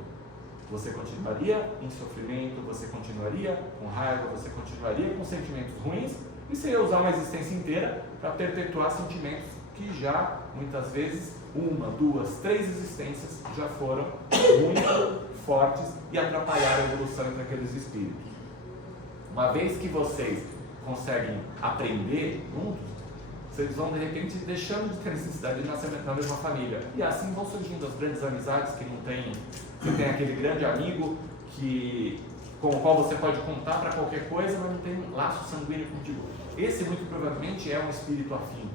você continuaria em sofrimento, você continuaria com raiva, você continuaria com sentimentos ruins e você ia usar uma existência inteira para perpetuar sentimentos que já, muitas vezes, 1, 2, 3 existências já foram muito fortes e atrapalharam a evolução entre aqueles espíritos. Uma vez que vocês conseguem aprender juntos, vocês vão de repente deixando de ter necessidade de nascer na mesma família. E assim vão surgindo as grandes amizades que não tem. Você tem aquele grande amigo com o qual você pode contar para qualquer coisa, mas não tem laço sanguíneo contigo. Esse muito provavelmente é um espírito afim.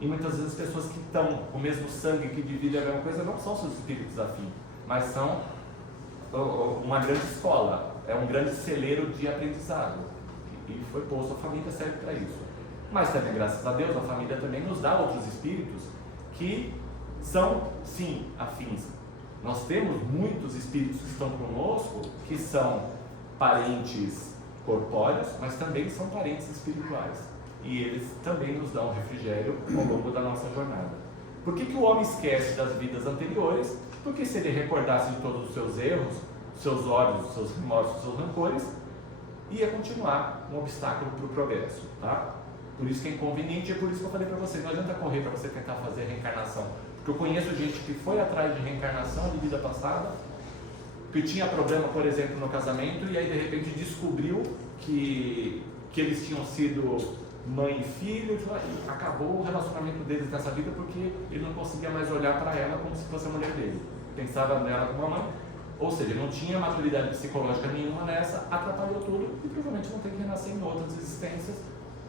E muitas vezes as pessoas que estão com o mesmo sangue, que dividem a mesma coisa, não são seus espíritos afins, mas são uma grande escola, é um grande celeiro de aprendizado. E foi posto, a família serve para isso. Mas também, graças a Deus, a família também nos dá outros espíritos que são, sim, afins. Nós temos muitos espíritos que estão conosco, que são parentes corpóreos, mas também são parentes espirituais. E eles também nos dão refrigério ao longo da nossa jornada. Por que o homem esquece das vidas anteriores? Porque se ele recordasse de todos os seus erros, seus ódios, seus remorsos, seus rancores, ia continuar um obstáculo para o progresso, tá? Por isso que é inconveniente, e é por isso que eu falei para você, não adianta correr para você tentar fazer reencarnação. Porque eu conheço gente que foi atrás de reencarnação de vida passada, que tinha problema, por exemplo, no casamento, e aí de repente descobriu que eles tinham sido mãe e filho, e acabou o relacionamento deles nessa vida porque ele não conseguia mais olhar para ela como se fosse a mulher dele. Pensava nela como uma mãe, ou seja, não tinha maturidade psicológica nenhuma nessa, atrapalhou tudo e provavelmente não tem que renascer em outras existências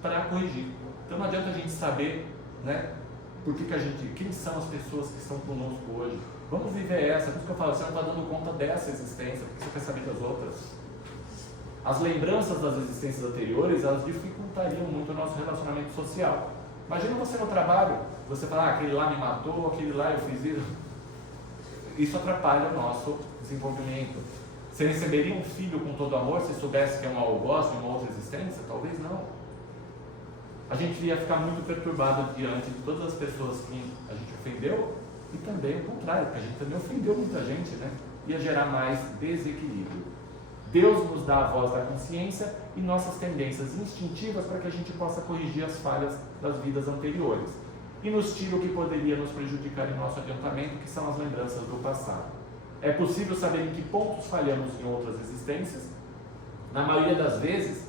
para corrigir. Então não adianta a gente saber, né, quem são as pessoas que estão conosco hoje. Vamos viver essa, por isso que eu falo, você não está dando conta dessa existência, porque você quer saber das outras. As lembranças das existências anteriores, elas dificultariam muito o nosso relacionamento social. Imagina você no trabalho, você fala, aquele lá me matou, aquele lá eu fiz isso. Isso atrapalha o nosso desenvolvimento. Você receberia um filho com todo amor se soubesse que é um algoz de uma outra existência? Talvez não. A gente ia ficar muito perturbado diante de todas as pessoas que a gente ofendeu e também o contrário, porque a gente também ofendeu muita gente, né? Ia gerar mais desequilíbrio. Deus nos dá a voz da consciência e nossas tendências instintivas para que a gente possa corrigir as falhas das vidas anteriores e nos tira o que poderia nos prejudicar em nosso adiantamento, que são as lembranças do passado. É possível saber em que pontos falhamos em outras existências. Na maioria das vezes,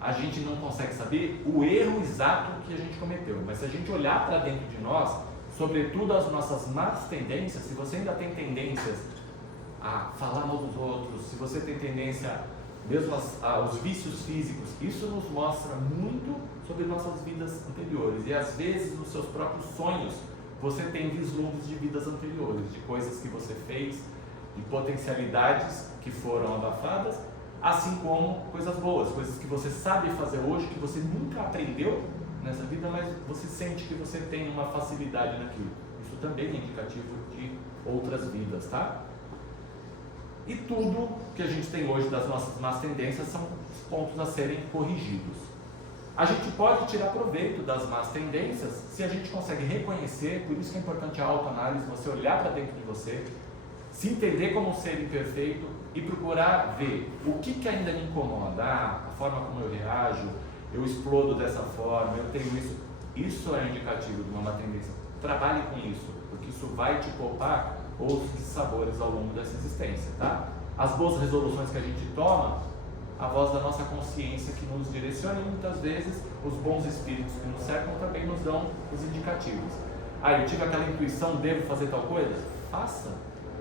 a gente não consegue saber o erro exato que a gente cometeu, mas se a gente olhar para dentro de nós, sobretudo as nossas más tendências, se você ainda tem tendências a falar mal dos outros, se você tem tendência mesmo aos vícios físicos, isso nos mostra muito sobre nossas vidas anteriores. E às vezes nos seus próprios sonhos você tem vislumbres de vidas anteriores, de coisas que você fez, de potencialidades que foram abafadas, assim como coisas boas, coisas que você sabe fazer hoje, que você nunca aprendeu nessa vida, mas você sente que você tem uma facilidade naquilo. Isso também é indicativo de outras vidas, tá? E tudo que a gente tem hoje das nossas más tendências são os pontos a serem corrigidos. A gente pode tirar proveito das más tendências se a gente consegue reconhecer, por isso que é importante a autoanálise, você olhar para dentro de você, se entender como um ser imperfeito e procurar ver o que ainda me incomoda, a forma como eu reajo, eu explodo dessa forma, eu tenho isso. Isso é indicativo de uma má tendência. Trabalhe com isso, porque isso vai te poupar outros sabores ao longo dessa existência, tá? As boas resoluções que a gente toma, a voz da nossa consciência que nos direciona, e muitas vezes os bons espíritos que nos cercam também nos dão os indicativos. Eu tive aquela intuição, devo fazer tal coisa? Faça,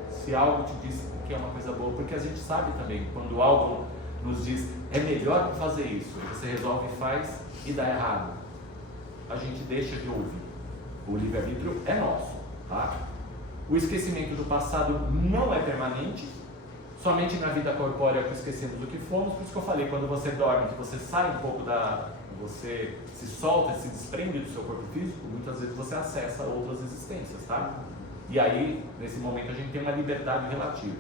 se algo te diz que é uma coisa boa, porque a gente sabe também, quando algo nos diz, é melhor fazer isso, você resolve e faz e dá errado, a gente deixa de ouvir. O livre-arbítrio é nosso, tá? O esquecimento do passado não é permanente, somente na vida corpórea que esquecemos do que fomos. Por isso que eu falei, quando você dorme, que você sai um pouco você se solta, se desprende do seu corpo físico, muitas vezes você acessa outras existências, tá? E aí, nesse momento, a gente tem uma liberdade relativa.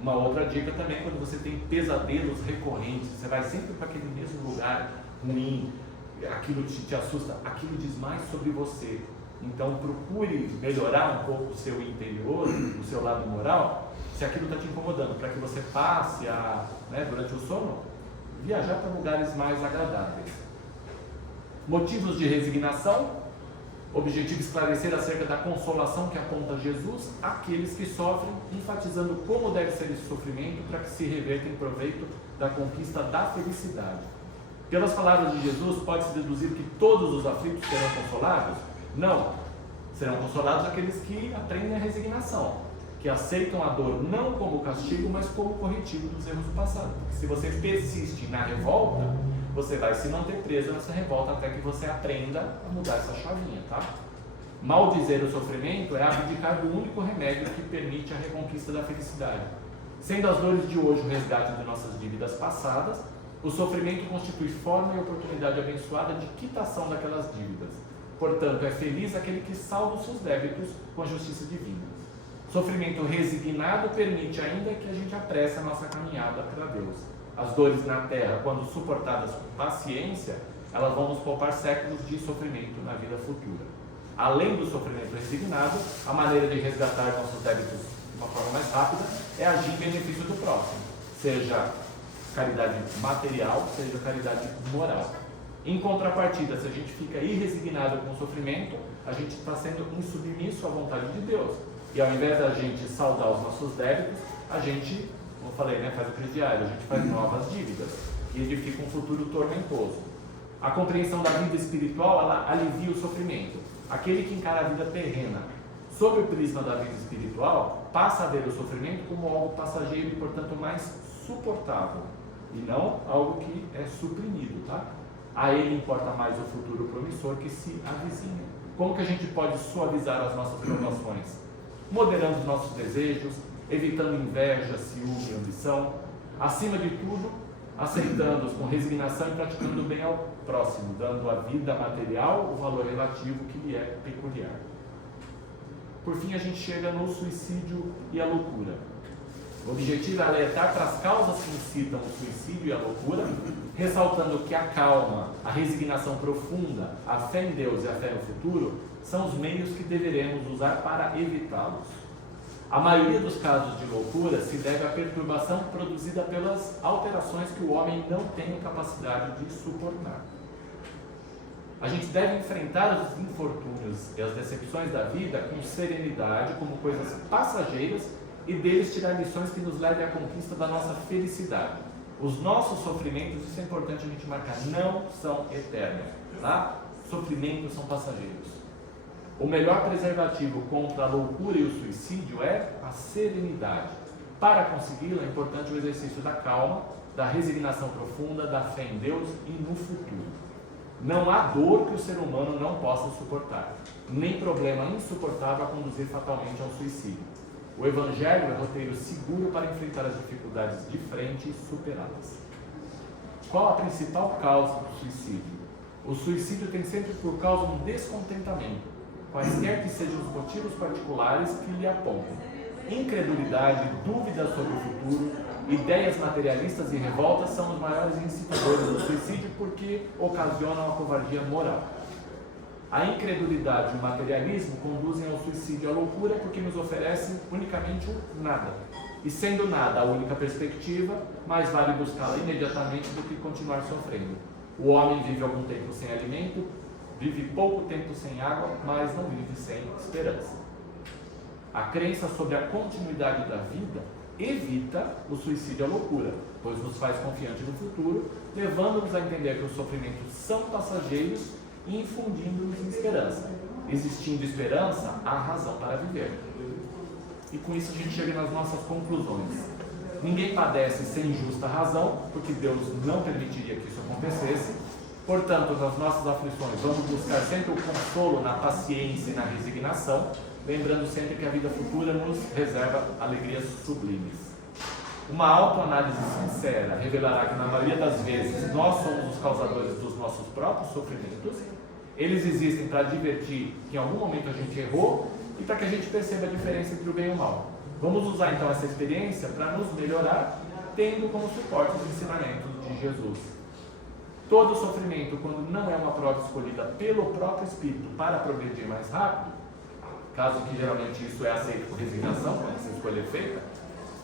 Uma outra dica também, quando você tem pesadelos recorrentes, você vai sempre para aquele mesmo lugar ruim, aquilo te assusta, aquilo diz mais sobre você. Então procure melhorar um pouco o seu interior, o seu lado moral, se aquilo está te incomodando, para que você passe durante o sono, viajar para lugares mais agradáveis. Motivos de resignação. Objetivo esclarecer acerca da consolação que aponta Jesus àqueles que sofrem, enfatizando como deve ser esse sofrimento para que se reverta em proveito da conquista da felicidade. Pelas palavras de Jesus, pode-se deduzir que todos os aflitos serão consolados? Não. Serão consolados aqueles que aprendem a resignação, que aceitam a dor não como castigo, mas como corretivo dos erros do passado. Porque se você persiste na revolta, você vai se manter preso nessa revolta até que você aprenda a mudar essa chavinha, tá? Maldizer o sofrimento é abdicar do único remédio que permite a reconquista da felicidade. Sendo as dores de hoje o resgate de nossas dívidas passadas, o sofrimento constitui forma e oportunidade abençoada de quitação daquelas dívidas. Portanto, é feliz aquele que salva os seus débitos com a justiça divina. Sofrimento resignado permite ainda que a gente apresse a nossa caminhada para Deus. As dores na terra, quando suportadas com paciência, elas vão nos poupar séculos de sofrimento na vida futura. Além do sofrimento resignado, a maneira de resgatar nossos débitos de uma forma mais rápida é agir em benefício do próximo, seja caridade material, seja caridade moral. Em contrapartida, se a gente fica irresignado com o sofrimento, a gente está sendo insubmisso à vontade de Deus. E ao invés da gente saldar os nossos débitos, a gente, como eu falei, faz o crediário, a gente faz novas dívidas e edifica um futuro tormentoso. A compreensão da vida espiritual, ela alivia o sofrimento. Aquele que encara a vida terrena sob o prisma da vida espiritual, passa a ver o sofrimento como algo passageiro e, portanto, mais suportável, e não algo que é suprimido, tá? A ele importa mais o futuro promissor que se avizinha. Como que a gente pode suavizar as nossas provações? Moderando os nossos desejos, evitando inveja, ciúme e ambição, acima de tudo, aceitando-os com resignação e praticando o bem ao próximo, dando à vida material o valor relativo que lhe é peculiar. Por fim, a gente chega no suicídio e a loucura. O objetivo é alertar para as causas que incitam o suicídio e a loucura, ressaltando que a calma, a resignação profunda, a fé em Deus e a fé no futuro são os meios que deveremos usar para evitá-los. A maioria dos casos de loucura se deve à perturbação produzida pelas alterações que o homem não tem capacidade de suportar. A gente deve enfrentar os infortúnios e as decepções da vida com serenidade, como coisas passageiras, e deles tirar lições que nos levem à conquista da nossa felicidade. Os nossos sofrimentos, isso é importante a gente marcar, não são eternos, tá? Sofrimentos são passageiros. O melhor preservativo contra a loucura e o suicídio é a serenidade. Para consegui-la, é importante o exercício da calma, da resignação profunda, da fé em Deus e no futuro. Não há dor que o ser humano não possa suportar, nem problema insuportável a conduzir fatalmente ao suicídio. O Evangelho é roteiro seguro para enfrentar as dificuldades de frente e superá-las. Qual a principal causa do suicídio? O suicídio tem sempre por causa um descontentamento, quaisquer que sejam os motivos particulares que lhe apontam. Incredulidade, dúvidas sobre o futuro, ideias materialistas e revoltas são os maiores incitadores do suicídio porque ocasionam a covardia moral. A incredulidade e o materialismo conduzem ao suicídio e à loucura porque nos oferecem unicamente o nada. E sendo nada a única perspectiva, mais vale buscá-la imediatamente do que continuar sofrendo. O homem vive algum tempo sem alimento, vive pouco tempo sem água, mas não vive sem esperança. A crença sobre a continuidade da vida evita o suicídio e a loucura, pois nos faz confiantes no futuro, levando-nos a entender que os sofrimentos são passageiros e infundindo-nos esperança. Existindo esperança, há razão para viver. E com isso a gente chega nas nossas conclusões. Ninguém padece sem justa razão, porque Deus não permitiria que isso acontecesse. Portanto, nas nossas aflições, vamos buscar sempre o consolo na paciência e na resignação, lembrando sempre que a vida futura nos reserva alegrias sublimes. Uma autoanálise sincera revelará que, na maioria das vezes, nós somos os causadores dos nossos próprios sofrimentos. Eles existem para advertir que em algum momento a gente errou e para que a gente perceba a diferença entre o bem e o mal. Vamos usar então essa experiência para nos melhorar, tendo como suporte os ensinamentos de Jesus. Todo sofrimento, quando não é uma prova escolhida pelo próprio Espírito para progredir mais rápido, caso que geralmente isso é aceito por resignação, quando essa escolha é feita,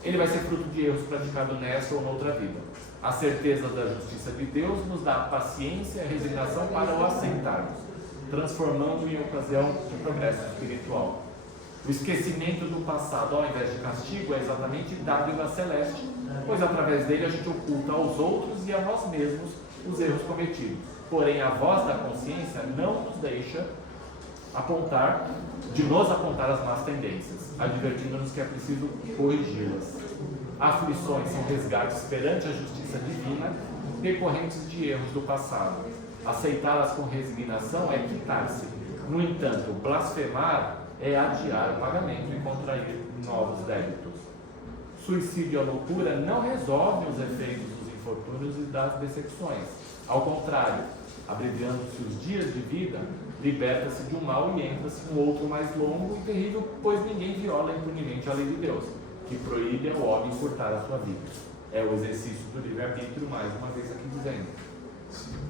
ele vai ser fruto de erros praticados nessa ou noutra vida. A certeza da justiça de Deus nos dá paciência e resignação para o aceitarmos, transformando em ocasião de progresso espiritual. O esquecimento do passado, ao invés de castigo, é exatamente dádiva celeste, pois através dele a gente oculta aos outros e a nós mesmos os erros cometidos. Porém, a voz da consciência não nos deixa nos apontar as más tendências, advertindo-nos que é preciso corrigi-las. Aflições são resgates perante a justiça divina, decorrentes de erros do passado. Aceitá-las com resignação é quitar-se. No entanto, blasfemar é adiar o pagamento e contrair novos débitos. Suicídio e a loucura não resolvem os efeitos dos infortúnios e das decepções. Ao contrário, abreviando-se os dias de vida, liberta-se de um mal e entra-se um outro mais longo e terrível, pois ninguém viola impunemente a lei de Deus, que proíbe ao homem encurtar a sua vida. É o exercício do livre-arbítrio, mais uma vez aqui dizendo.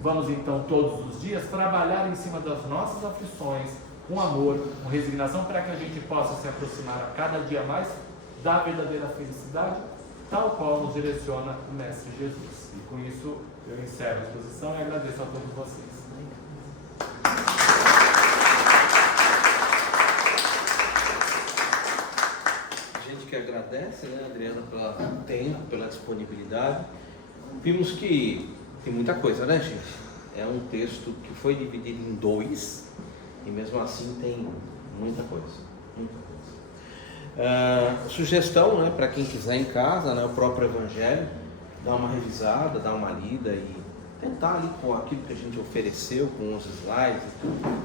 Vamos então todos os dias trabalhar em cima das nossas aflições, com amor, com resignação, para que a gente possa se aproximar a cada dia mais da verdadeira felicidade, tal qual nos direciona o Mestre Jesus. E com isso eu encerro a exposição e agradeço a todos vocês. A gente que agradece, né, Adriana, pelo tempo, pela disponibilidade. Vimos que tem muita coisa, né, gente? É um texto que foi dividido em 2 e mesmo assim tem muita coisa. Sugestão, né, para quem quiser em casa, né, o próprio Evangelho, dar uma revisada, dar uma lida e tentar ali com aquilo que a gente ofereceu, com os slides e tudo,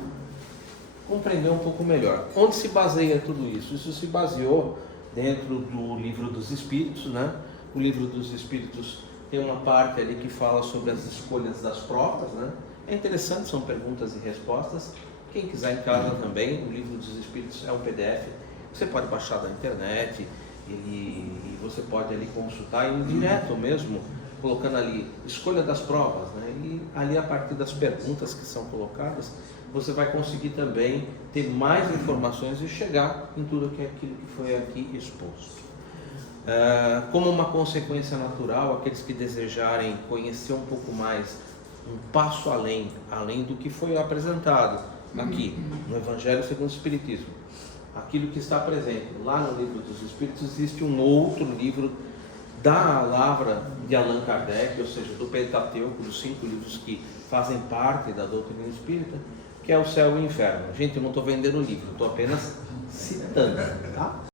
compreender um pouco melhor. Onde se baseia tudo isso? Isso se baseou dentro do Livro dos Espíritos, né? O Livro dos Espíritos tem uma parte ali que fala sobre as escolhas das provas, né? É interessante, são perguntas e respostas. Quem quiser em casa também, o Livro dos Espíritos é um PDF, você pode baixar da internet e você pode ali consultar em direto mesmo colocando ali, escolha das provas, né? E ali a partir das perguntas que são colocadas, você vai conseguir também ter mais informações e chegar em tudo aquilo que foi aqui exposto. Como uma consequência natural, aqueles que desejarem conhecer um pouco mais, um passo além do que foi apresentado aqui no Evangelho segundo o Espiritismo, aquilo que está presente lá no Livro dos Espíritos, existe um outro livro da Lavra de Allan Kardec, ou seja, do Pentateuco, dos 5 livros que fazem parte da doutrina espírita, que é o Céu e o Inferno. Gente, eu não estou vendendo o livro, estou apenas citando, tá?